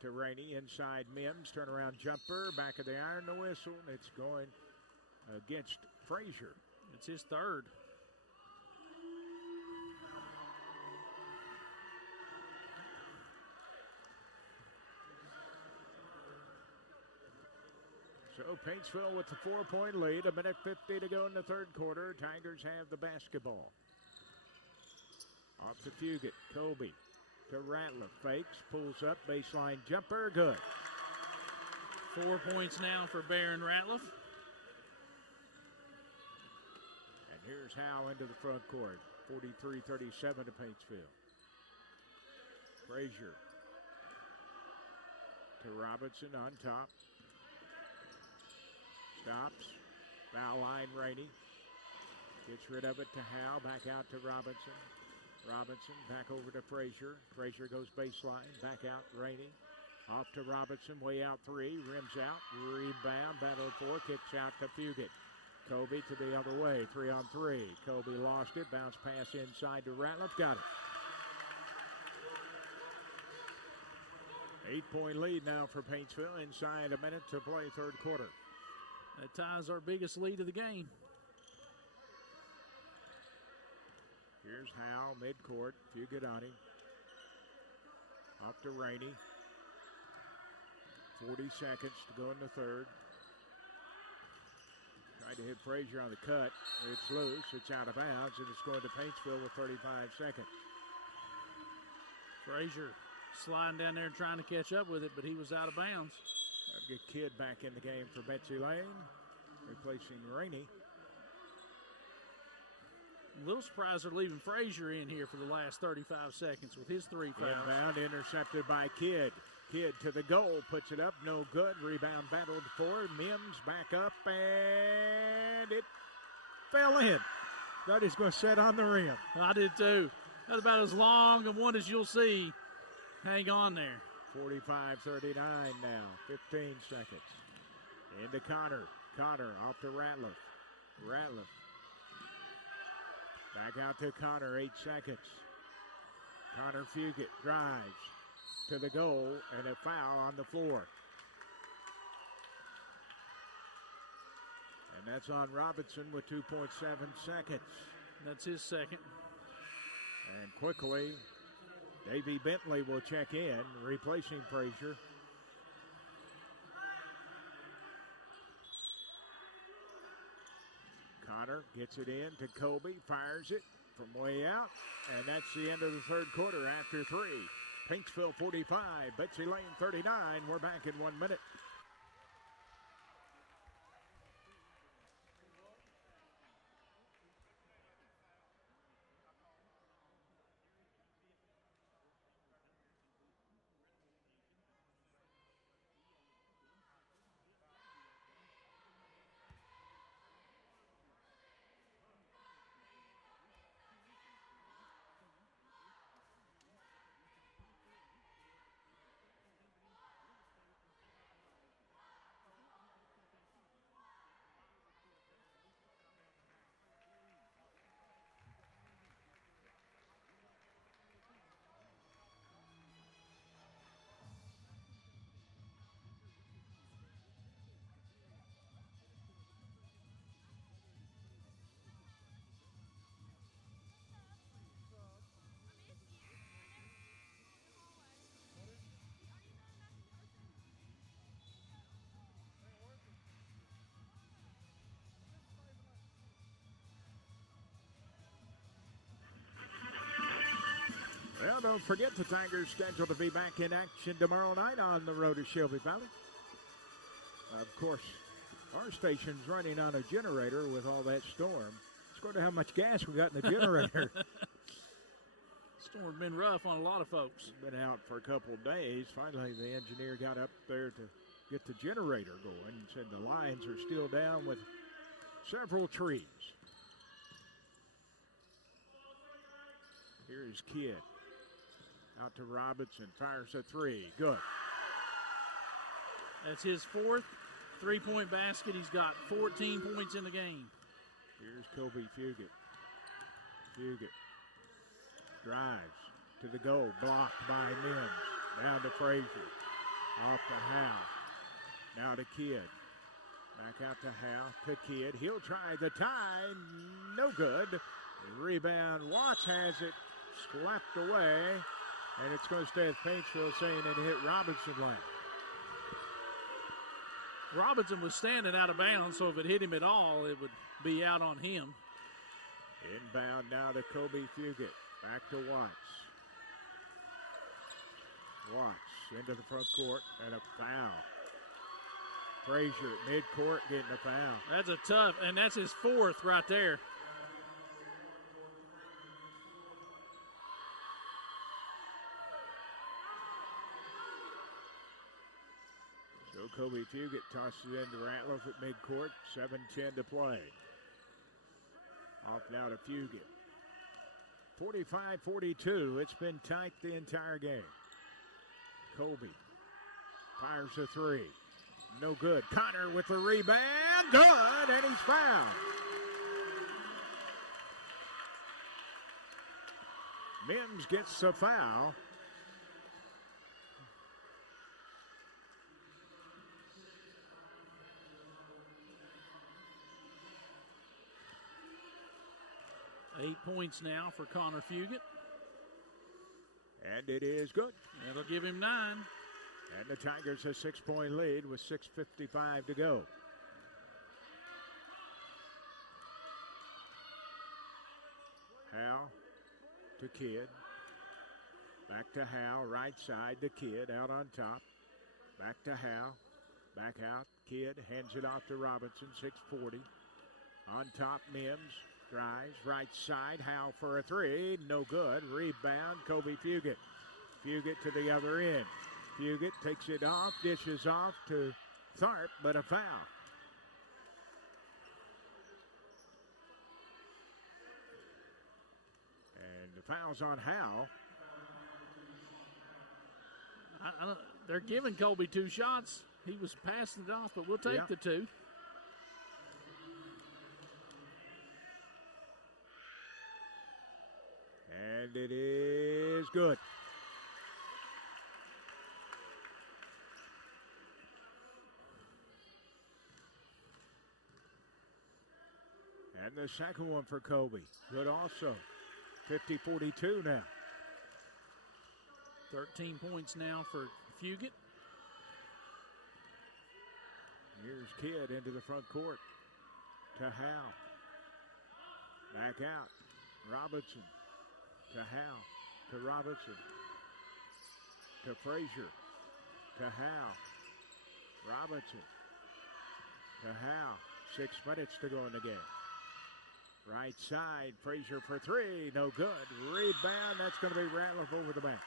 to Rainey. Inside Mims. Turnaround jumper. Back of the iron. The whistle. It's going against Frazier. It's his third. So Paintsville with the 4-point lead. 1:50 to go in the third quarter. Tigers have the basketball. Off to Fugit. Kobe to Ratliff. Fakes. Pulls up. Baseline jumper. Good. 4 points now for Baron Ratliff. And here's Howe into the front court. 43-37 to Paintsville. Frazier to Robinson on top. Stops. Foul line, Rainey. Gets rid of it to Howe. Back out to Robinson. Robinson back over to Frazier. Frazier goes baseline. Back out, Rainey. Off to Robinson. Way out three. Rims out. Rebound. Battle four. Kicks out to Fugit. Kobe to the other way. 3-on-3. Kobe lost it. Bounce pass inside to Ratliff. Got it. 8-point lead now for Paintsville. Inside a minute to play third quarter. That ties our biggest lead of the game. Here's Howe, midcourt. Fugit on him. Off to Rainey. 40 seconds to go in the third. Tried to hit Frazier on the cut. It's loose. It's out of bounds, and it's going to Paintsville with 35 seconds. Frazier sliding down there trying to catch up with it, but he was out of bounds. A good kid back in the game for Betsy Layne, replacing Rainey. A little surprised they're leaving Frazier in here for the last 35 seconds with his three fouls. Inbound intercepted by Kidd. Kidd to the goal, puts it up, no good. Rebound battled for Mims, back up, and it fell in. Thought he was going to set on the rim. I did too. That's about as long of one as you'll see. Hang on there. 45-39 now, 15 seconds. Into Connor. Connor off to Ratliff. Ratliff. Back out to Connor, 8 seconds. Connor Fugit drives to the goal, and a foul on the floor. And that's on Robinson with 2.7 seconds. That's his second. And quickly, Davey Bentley will check in, replacing Frazier. Connor gets it in to Kobe, fires it from way out, and that's the end of the third quarter after 3. Paintsville 45, Betsy Layne 39. We're back in 1 minute. Well, don't forget the Tigers scheduled to be back in action tomorrow night on the road to Shelby Valley. Of course, our station's running on a generator with all that storm. It's going to how much gas we got in the generator. Storm's been rough on a lot of folks. Been out for a couple of days. Finally, the engineer got up there to get the generator going and said the lines are still down with several trees. Here's Kidd. Out to Robinson, fires a 3. Good. That's his 4th three-point basket. He's got 14 points in the game. Here's Kobe Fugit. Fugit drives to the goal, blocked by Mims. Down to Frazier. Off to Howe. Now to Kidd. Back out to Howe, to Kidd. He'll try the tie. No good. Rebound. Watts has it. Slapped away. And it's going to stay at Paintsville, saying it hit Robinson last. Robinson was standing out of bounds, so if it hit him at all, it would be out on him. Inbound now to Kobe Fugit. Back to Watts. Watts into the front court and a foul. Frazier at midcourt getting a foul. That's a tough, and that's his 4th right there. So Kobe Fugit tosses it into Ratliff at midcourt. 7:10 to play. Off now to Fugit. 45-42. It's been tight the entire game. Kobe fires a 3. No good. Connor with the rebound. Good, and he's fouled. Mims gets the foul. Eight points now for Connor Fugit. And it is good. That'll give him 9. And the Tigers a 6-point lead with 6:55 to go. Howe to Kidd. Back to Howe, right side to Kidd, out on top. Back to Howe. Back out. Kidd hands it off to Robinson, 6:40. On top, Mims. Drives, right side, Howe for a 3, no good. Rebound, Kobe Fugit. Fugit to the other end. Fugit takes it off, dishes off to Tharp, but a foul. And the foul's on Howe. They're giving Kobe 2 shots. He was passing it off, but we'll take the 2. And it is good. And the second one for Kobe. Good also. 50-42 now. 13 points now for Fugit. Here's Kidd into the front court to Howe. Back out. Robinson to Howe. To Robinson. To Frazier. To Howe. Robinson. To Howe. 6 minutes to go in the game. Right side. Frazier for three. No good. Rebound. That's going to be Ratliff over the back.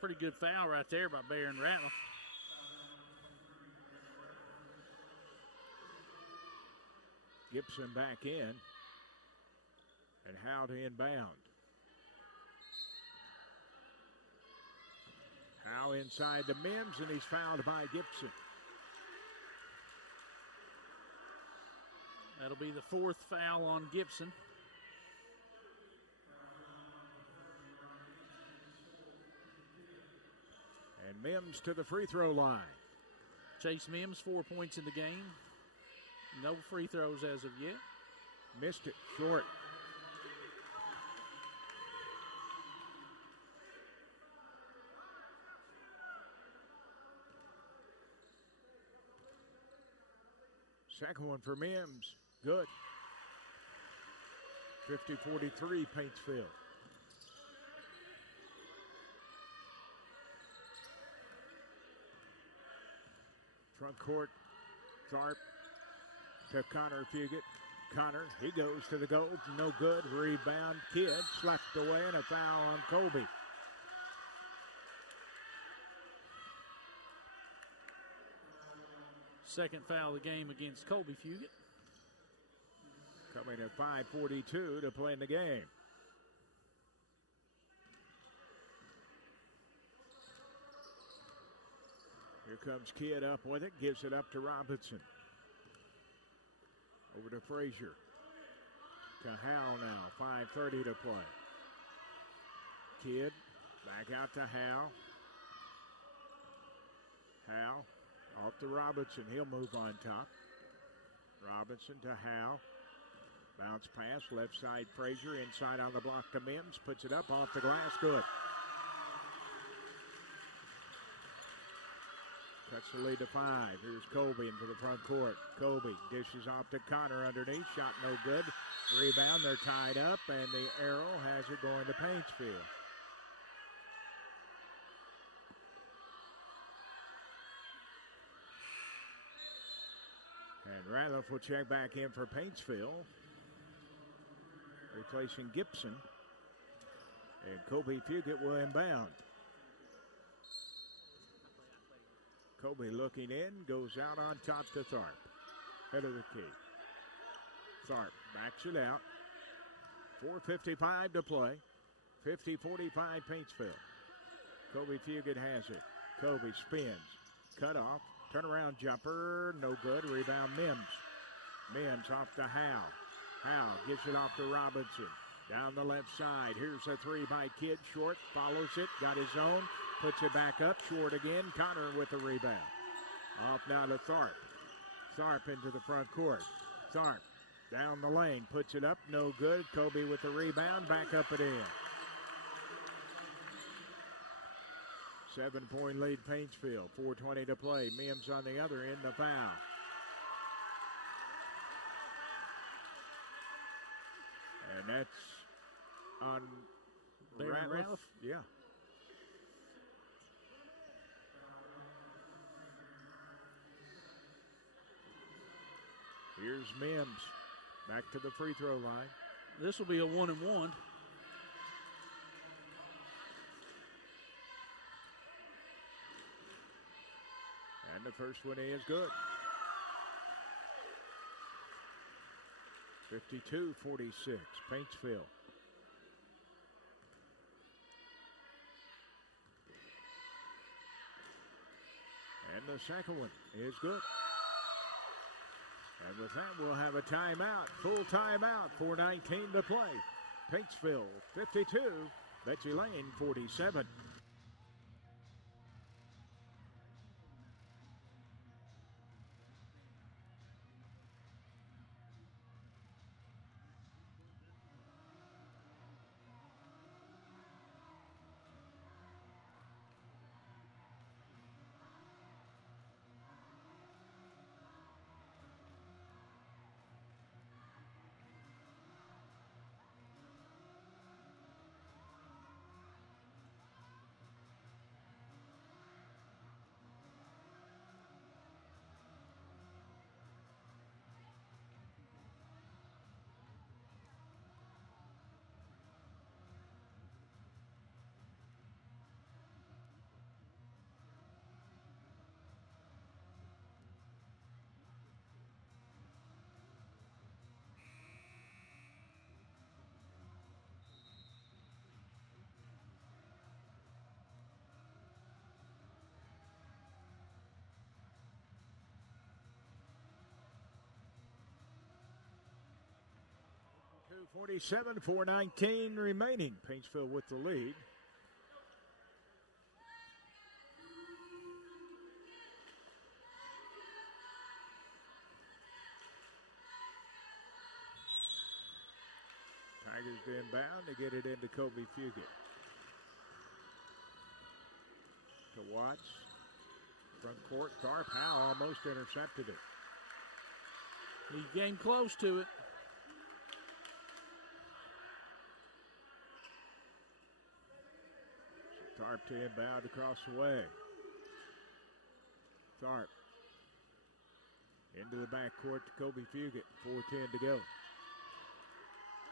Pretty good foul right there by Barron Ratliff. Gibson back in. And Howe to inbound. Howe inside the Mims, and he's fouled by Gibson. That'll be the 4th foul on Gibson. And Mims to the free throw line. Chase Mims, 4 points in the game. No free throws as of yet. Missed it, short. Second one for Mims, good. 50-43 Paintsville. Front court, Tharp to Connor Fugit. Connor, he goes to the goal, no good. Rebound, Kidd slapped away, and a foul on Colby. Second foul of the game against Colby Fugit. Coming at 5:42 to play in the game. Here comes Kidd up with it, gives it up to Robinson. Over to Frazier. To Howe now, 5:30 to play. Kidd back out to Howe. Howe off to Robinson, he'll move on top. Robinson to Howe. Bounce pass, left side Frazier, inside on the block to Mims, puts it up off the glass, good. Cuts the lead to 5. Here's Colby into the front court. Colby dishes off to Connor underneath, shot no good. Rebound, they're tied up, and the arrow has it going to Paintsville. And Ratliff will check back in for Paintsville, replacing Gibson. And Colby Fugit will inbound. Colby looking in, goes out on top to Tharp. Head of the key. Tharp backs it out. 4:55 to play. 50-45 Paintsville. Colby Fugit has it. Colby spins. Cut off. Turnaround jumper. No good. Rebound Mims. Mims off to Howe. Howe gets it off to Robinson. Down the left side. Here's a three by Kidd. Short. Follows it. Got his own. Puts it back up. Short again. Connor with the rebound. Off now to Tharp. Tharp into the front court. Tharp down the lane. Puts it up. No good. Colby with the rebound. Back up it in. 7-point lead Paintsville. 4:20 to play. Mims on the other end. The foul. And that's on Ratliff. Yeah. Here's Mims. Back to the free throw line. This will be a 1-and-1. And the first one is good. 52-46, Paintsville. And the second one is good. And with that, we'll have a timeout, full timeout, 4:19 to play. Paintsville 52, Betsy Layne 47. 47-4:19 remaining. Paintsville with the lead. Tigers to inbound to get it into Kobe Fugit. To Watts. Front court. Tharp Howe almost intercepted it. He came close to it. Tharp to inbound across the way. Tharp into the backcourt to Kobe Fugit. 4:10 to go.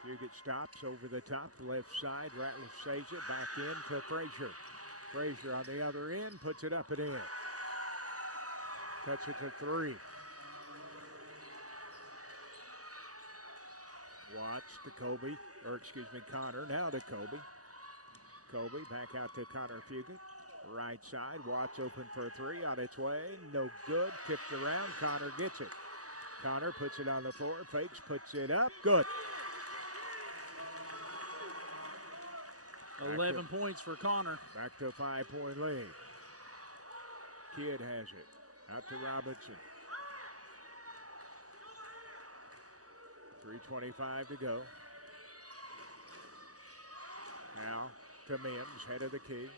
Fugit stops over the top, left side. Ratliff saves it. Back in to Frazier. Frazier on the other end, puts it up and in. Cuts it to 3. Watts to Kobe, Connor, now to Kobe. Kobe back out to Connor Fugit. Right side, Watts open for a 3, on its way, no good, tipped around, Connor gets it. Connor puts it on the floor, fakes, puts it up, good. 11 points for Connor. Back to a 5-point lead. Kidd has it, out to Robinson. 3:25 to go. Now to Mims, head of the key.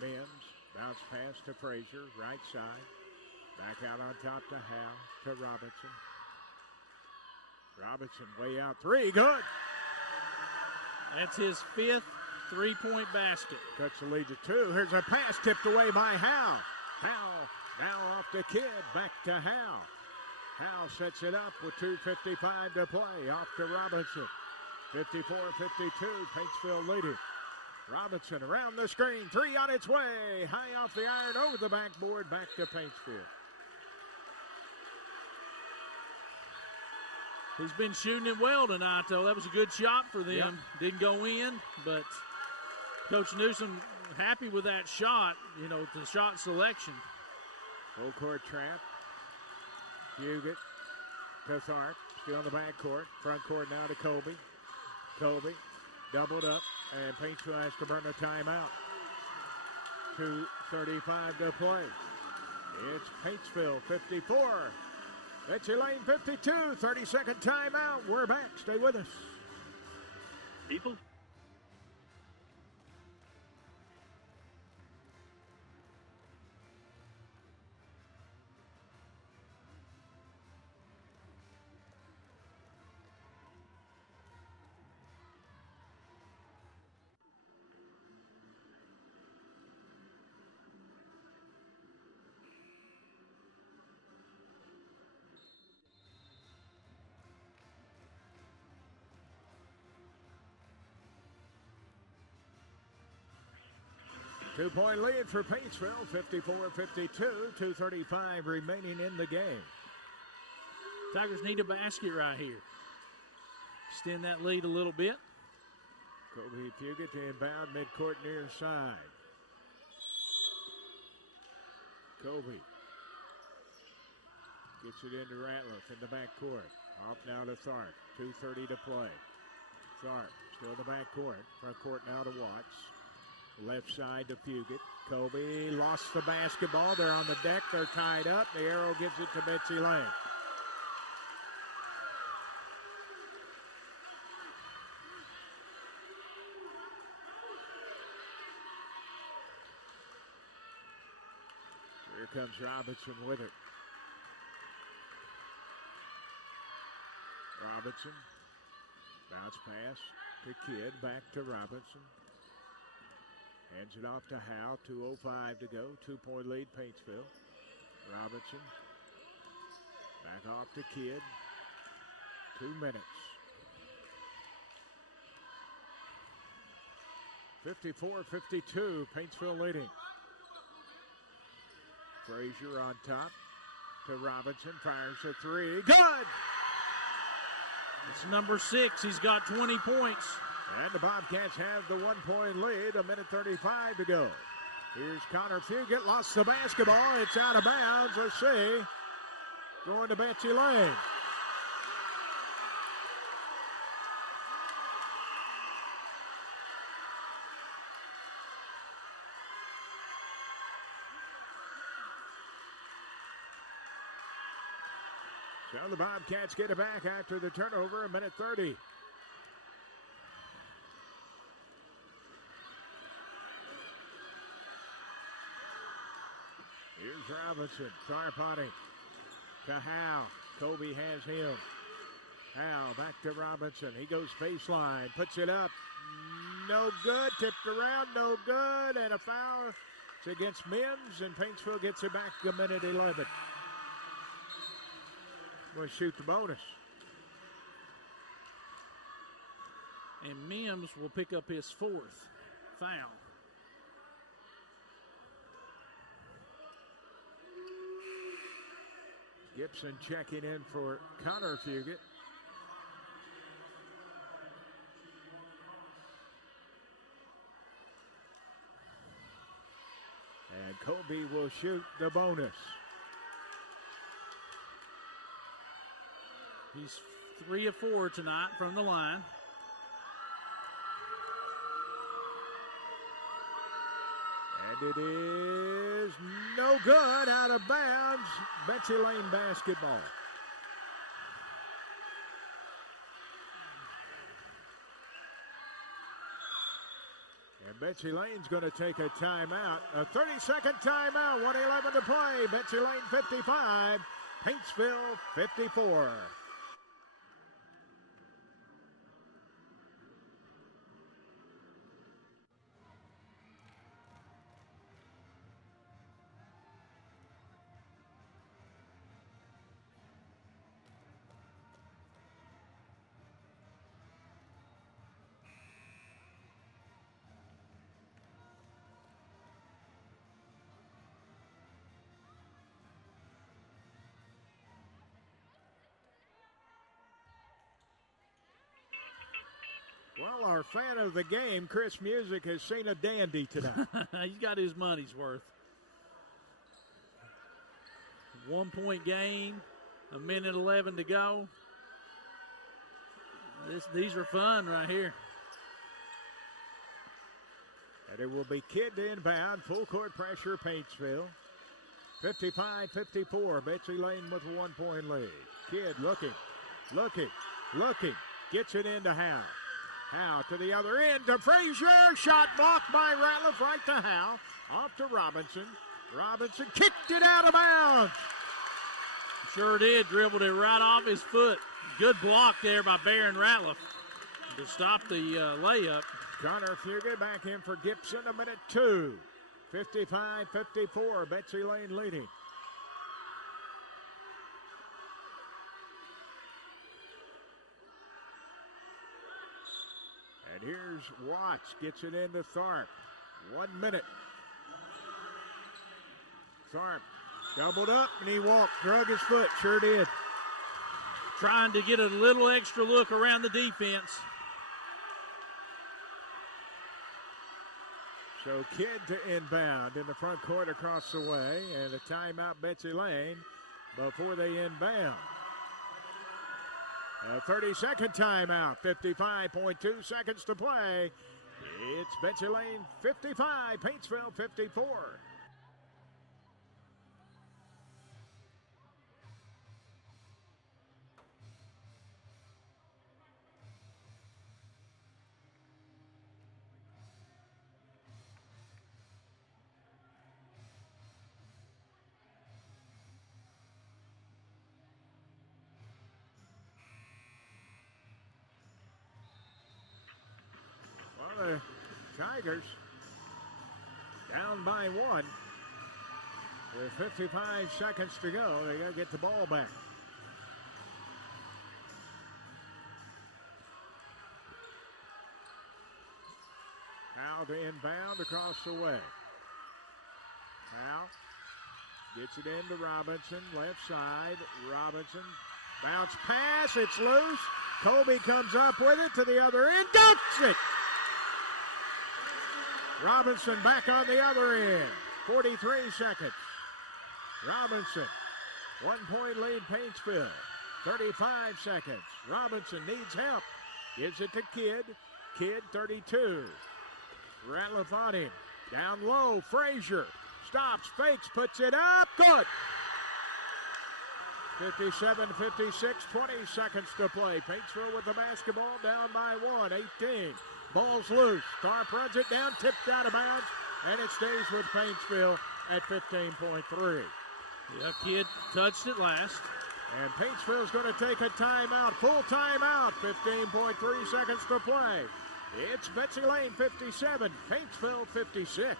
Mims, bounce pass to Frazier, right side. Back out on top to Howe, to Robinson. Robinson way out, 3, good. That's his 5th 3-point basket. Cuts the lead to 2. Here's a pass tipped away by Howe. Howe now off to Kidd, back to Howe. Howe sets it up with 2:55 to play. Off to Robinson. 54-52. Paintsville leading. Robinson around the screen. 3 on its way. High off the iron over the backboard. Back to Paintsville. He's been shooting it well tonight, though. That was a good shot for them. Yep. Didn't go in, but Coach Newsom happy with that shot, the shot selection. Full court trap. Fugit to Tharp. Still in the backcourt. Front court now to Kobe. Kobe doubled up, and Paintsville has to burn a timeout. 2:35 to play. It's Paintsville 54. Betsy Layne 52. 30-second timeout. We're back. Stay with us. People. Two-point lead for Paintsville, 54-52, 2:35 remaining in the game. Tigers need a basket right here. Extend that lead a little bit. Kobe Fugit to inbound midcourt near side. Kobe gets it into Ratliff in the backcourt. Off now to Tharp. 2:30 to play. Tharp still in the backcourt. Front court now to Watts. Left side to Fugit. Kobe lost the basketball. They're on the deck. They're tied up. The arrow gives it to Betsy Layne. Here comes Robinson with it. Robinson. Bounce pass to Kidd. Back to Robinson. Hands it off to Howe. 2:05 to go. 2-point lead, Paintsville. Robinson. Back off to Kidd. 2 minutes. 54-52. Paintsville leading. Frazier on top to Robinson. Fires a 3. Good! It's number 6. He's got 20 points. And the Bobcats have the 1-point lead. 1:35 to go. Here's Connor Fugit. Lost the basketball. It's out of bounds. Let's see. Going to Betsy Layne. So the Bobcats get it back after the turnover, 1:30. Here's Robinson, Sarpani to Howe. Kobe has him. Howe back to Robinson. He goes baseline, puts it up. No good, tipped around, no good, and a foul. It's against Mims, and Paintsville gets it back 1:11. We'll shoot the bonus. And Mims will pick up his 4th foul. Gibson checking in for Connor Fugit. And Kobe will shoot the bonus. He's 3 of 4 tonight from the line. And it is no good, out of bounds. Betsy Layne basketball. And Betsy Layne's going to take a timeout. A 30-second timeout, 1:11 to play. Betsy Layne 55, Paintsville 54. Well, our fan of the game, Chris Music, has seen a dandy tonight. He's got his money's worth. 1-point game, 1:11 to go. These are fun right here. And it will be Kidd to inbound, full court pressure, Paintsville. 55-54, Betsy Layne with a 1-point lead. Kidd looking, gets it into Howe. Howe to the other end to Frazier. Shot blocked by Ratliff, right to Howe. Off to Robinson. Robinson kicked it out of bounds. Sure did. Dribbled it right off his foot. Good block there by Baron Ratliff to stop the layup. Connor Fugit back in for Gibson, 1:02. 55-54, Betsy Layne leading. And here's Watts, gets it into Tharp. 1 minute. Tharp doubled up and he walked, drug his foot, sure did. Trying to get a little extra look around the defense. So Kidd to inbound in the front court across the way, and a timeout Betsy Layne before they inbound. A 30-second timeout, 55.2 seconds to play. It's Betsy Layne 55, Paintsville 54. The Tigers down by 1 with 55 seconds to go. They got to get the ball back. Howe to inbound across the way. Howe gets it into Robinson, left side. Robinson, bounce pass, it's loose. Kobe comes up with it to the other end, dunks it. Robinson back on the other end. 43 seconds. Robinson, 1-point lead Paintsville. 35 seconds. Robinson needs help. Gives it to Kidd. Kidd, 32. Ratliff on him. Down low, Frazier. Stops, fakes, puts it up. Good. 57-56, 20 seconds to play. Paintsville with the basketball, down by 1, 18. Ball's loose. Tharp runs it down, tipped out of bounds, and it stays with Paintsville at 15.3. Yeah, kid touched it last. And Paintsville's going to take a timeout, full timeout, 15.3 seconds to play. It's Betsy Layne 57, Paintsville 56.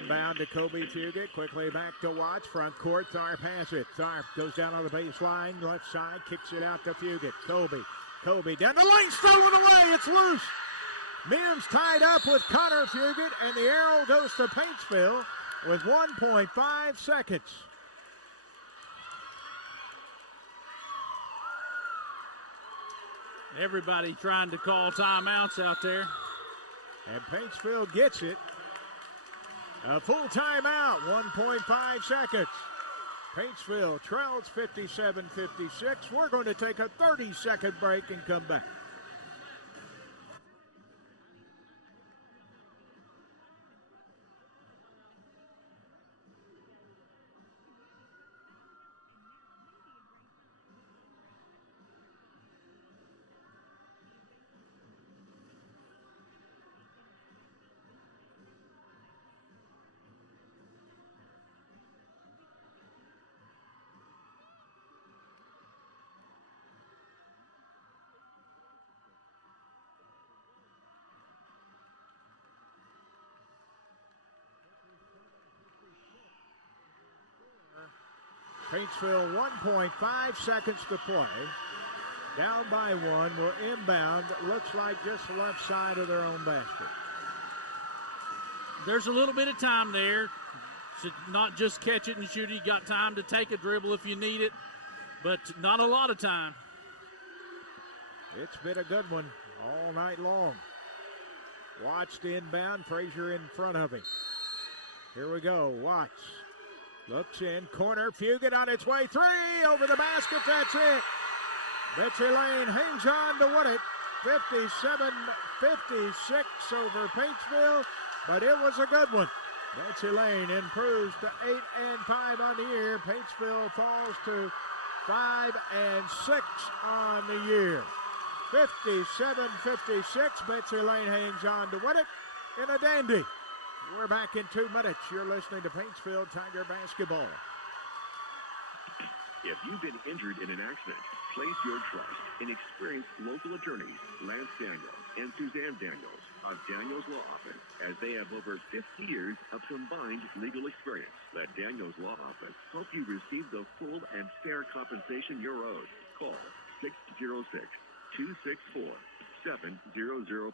Inbound to Kobe Fugit. Quickly back to Watts. Front court. Tharp has it. Tharp goes down on the baseline. Left side. Kicks it out to Fugit. Kobe down the lane. Stolen away. It's loose. Mims tied up with Connor Fugit. And the arrow goes to Paintsville with 1.5 seconds. Everybody trying to call timeouts out there. And Paintsville gets it. A full timeout, 1.5 seconds. Paintsville trails 57-56. We're going to take a 30-second break and come back. Paintsville 1.5 seconds to play. Down by 1, will inbound. Looks like just left side of their own basket. There's a little bit of time there to not just catch it and shoot it. You got time to take a dribble if you need it, but not a lot of time. It's been a good one all night long. Watched inbound. Frazier in front of him. Here we go. Watts. Looks in, corner, Fugit on its way, 3, over the basket, that's it. Betsy Layne hangs on to win it, 57-56 over Paintsville, but it was a good one. Betsy Layne improves to 8-5 on the year. Paintsville falls to 5-6 on the year. 57-56, Betsy Layne hangs on to win it in a dandy. We're back in 2 minutes. You're listening to Paintsville Tiger Basketball. If you've been injured in an accident, place your trust in experienced local attorneys Lance Daniels and Suzanne Daniels of Daniels Law Office, as they have over 50 years of combined legal experience. Let Daniels Law Office help you receive the full and fair compensation you're owed. Call 606-264-7005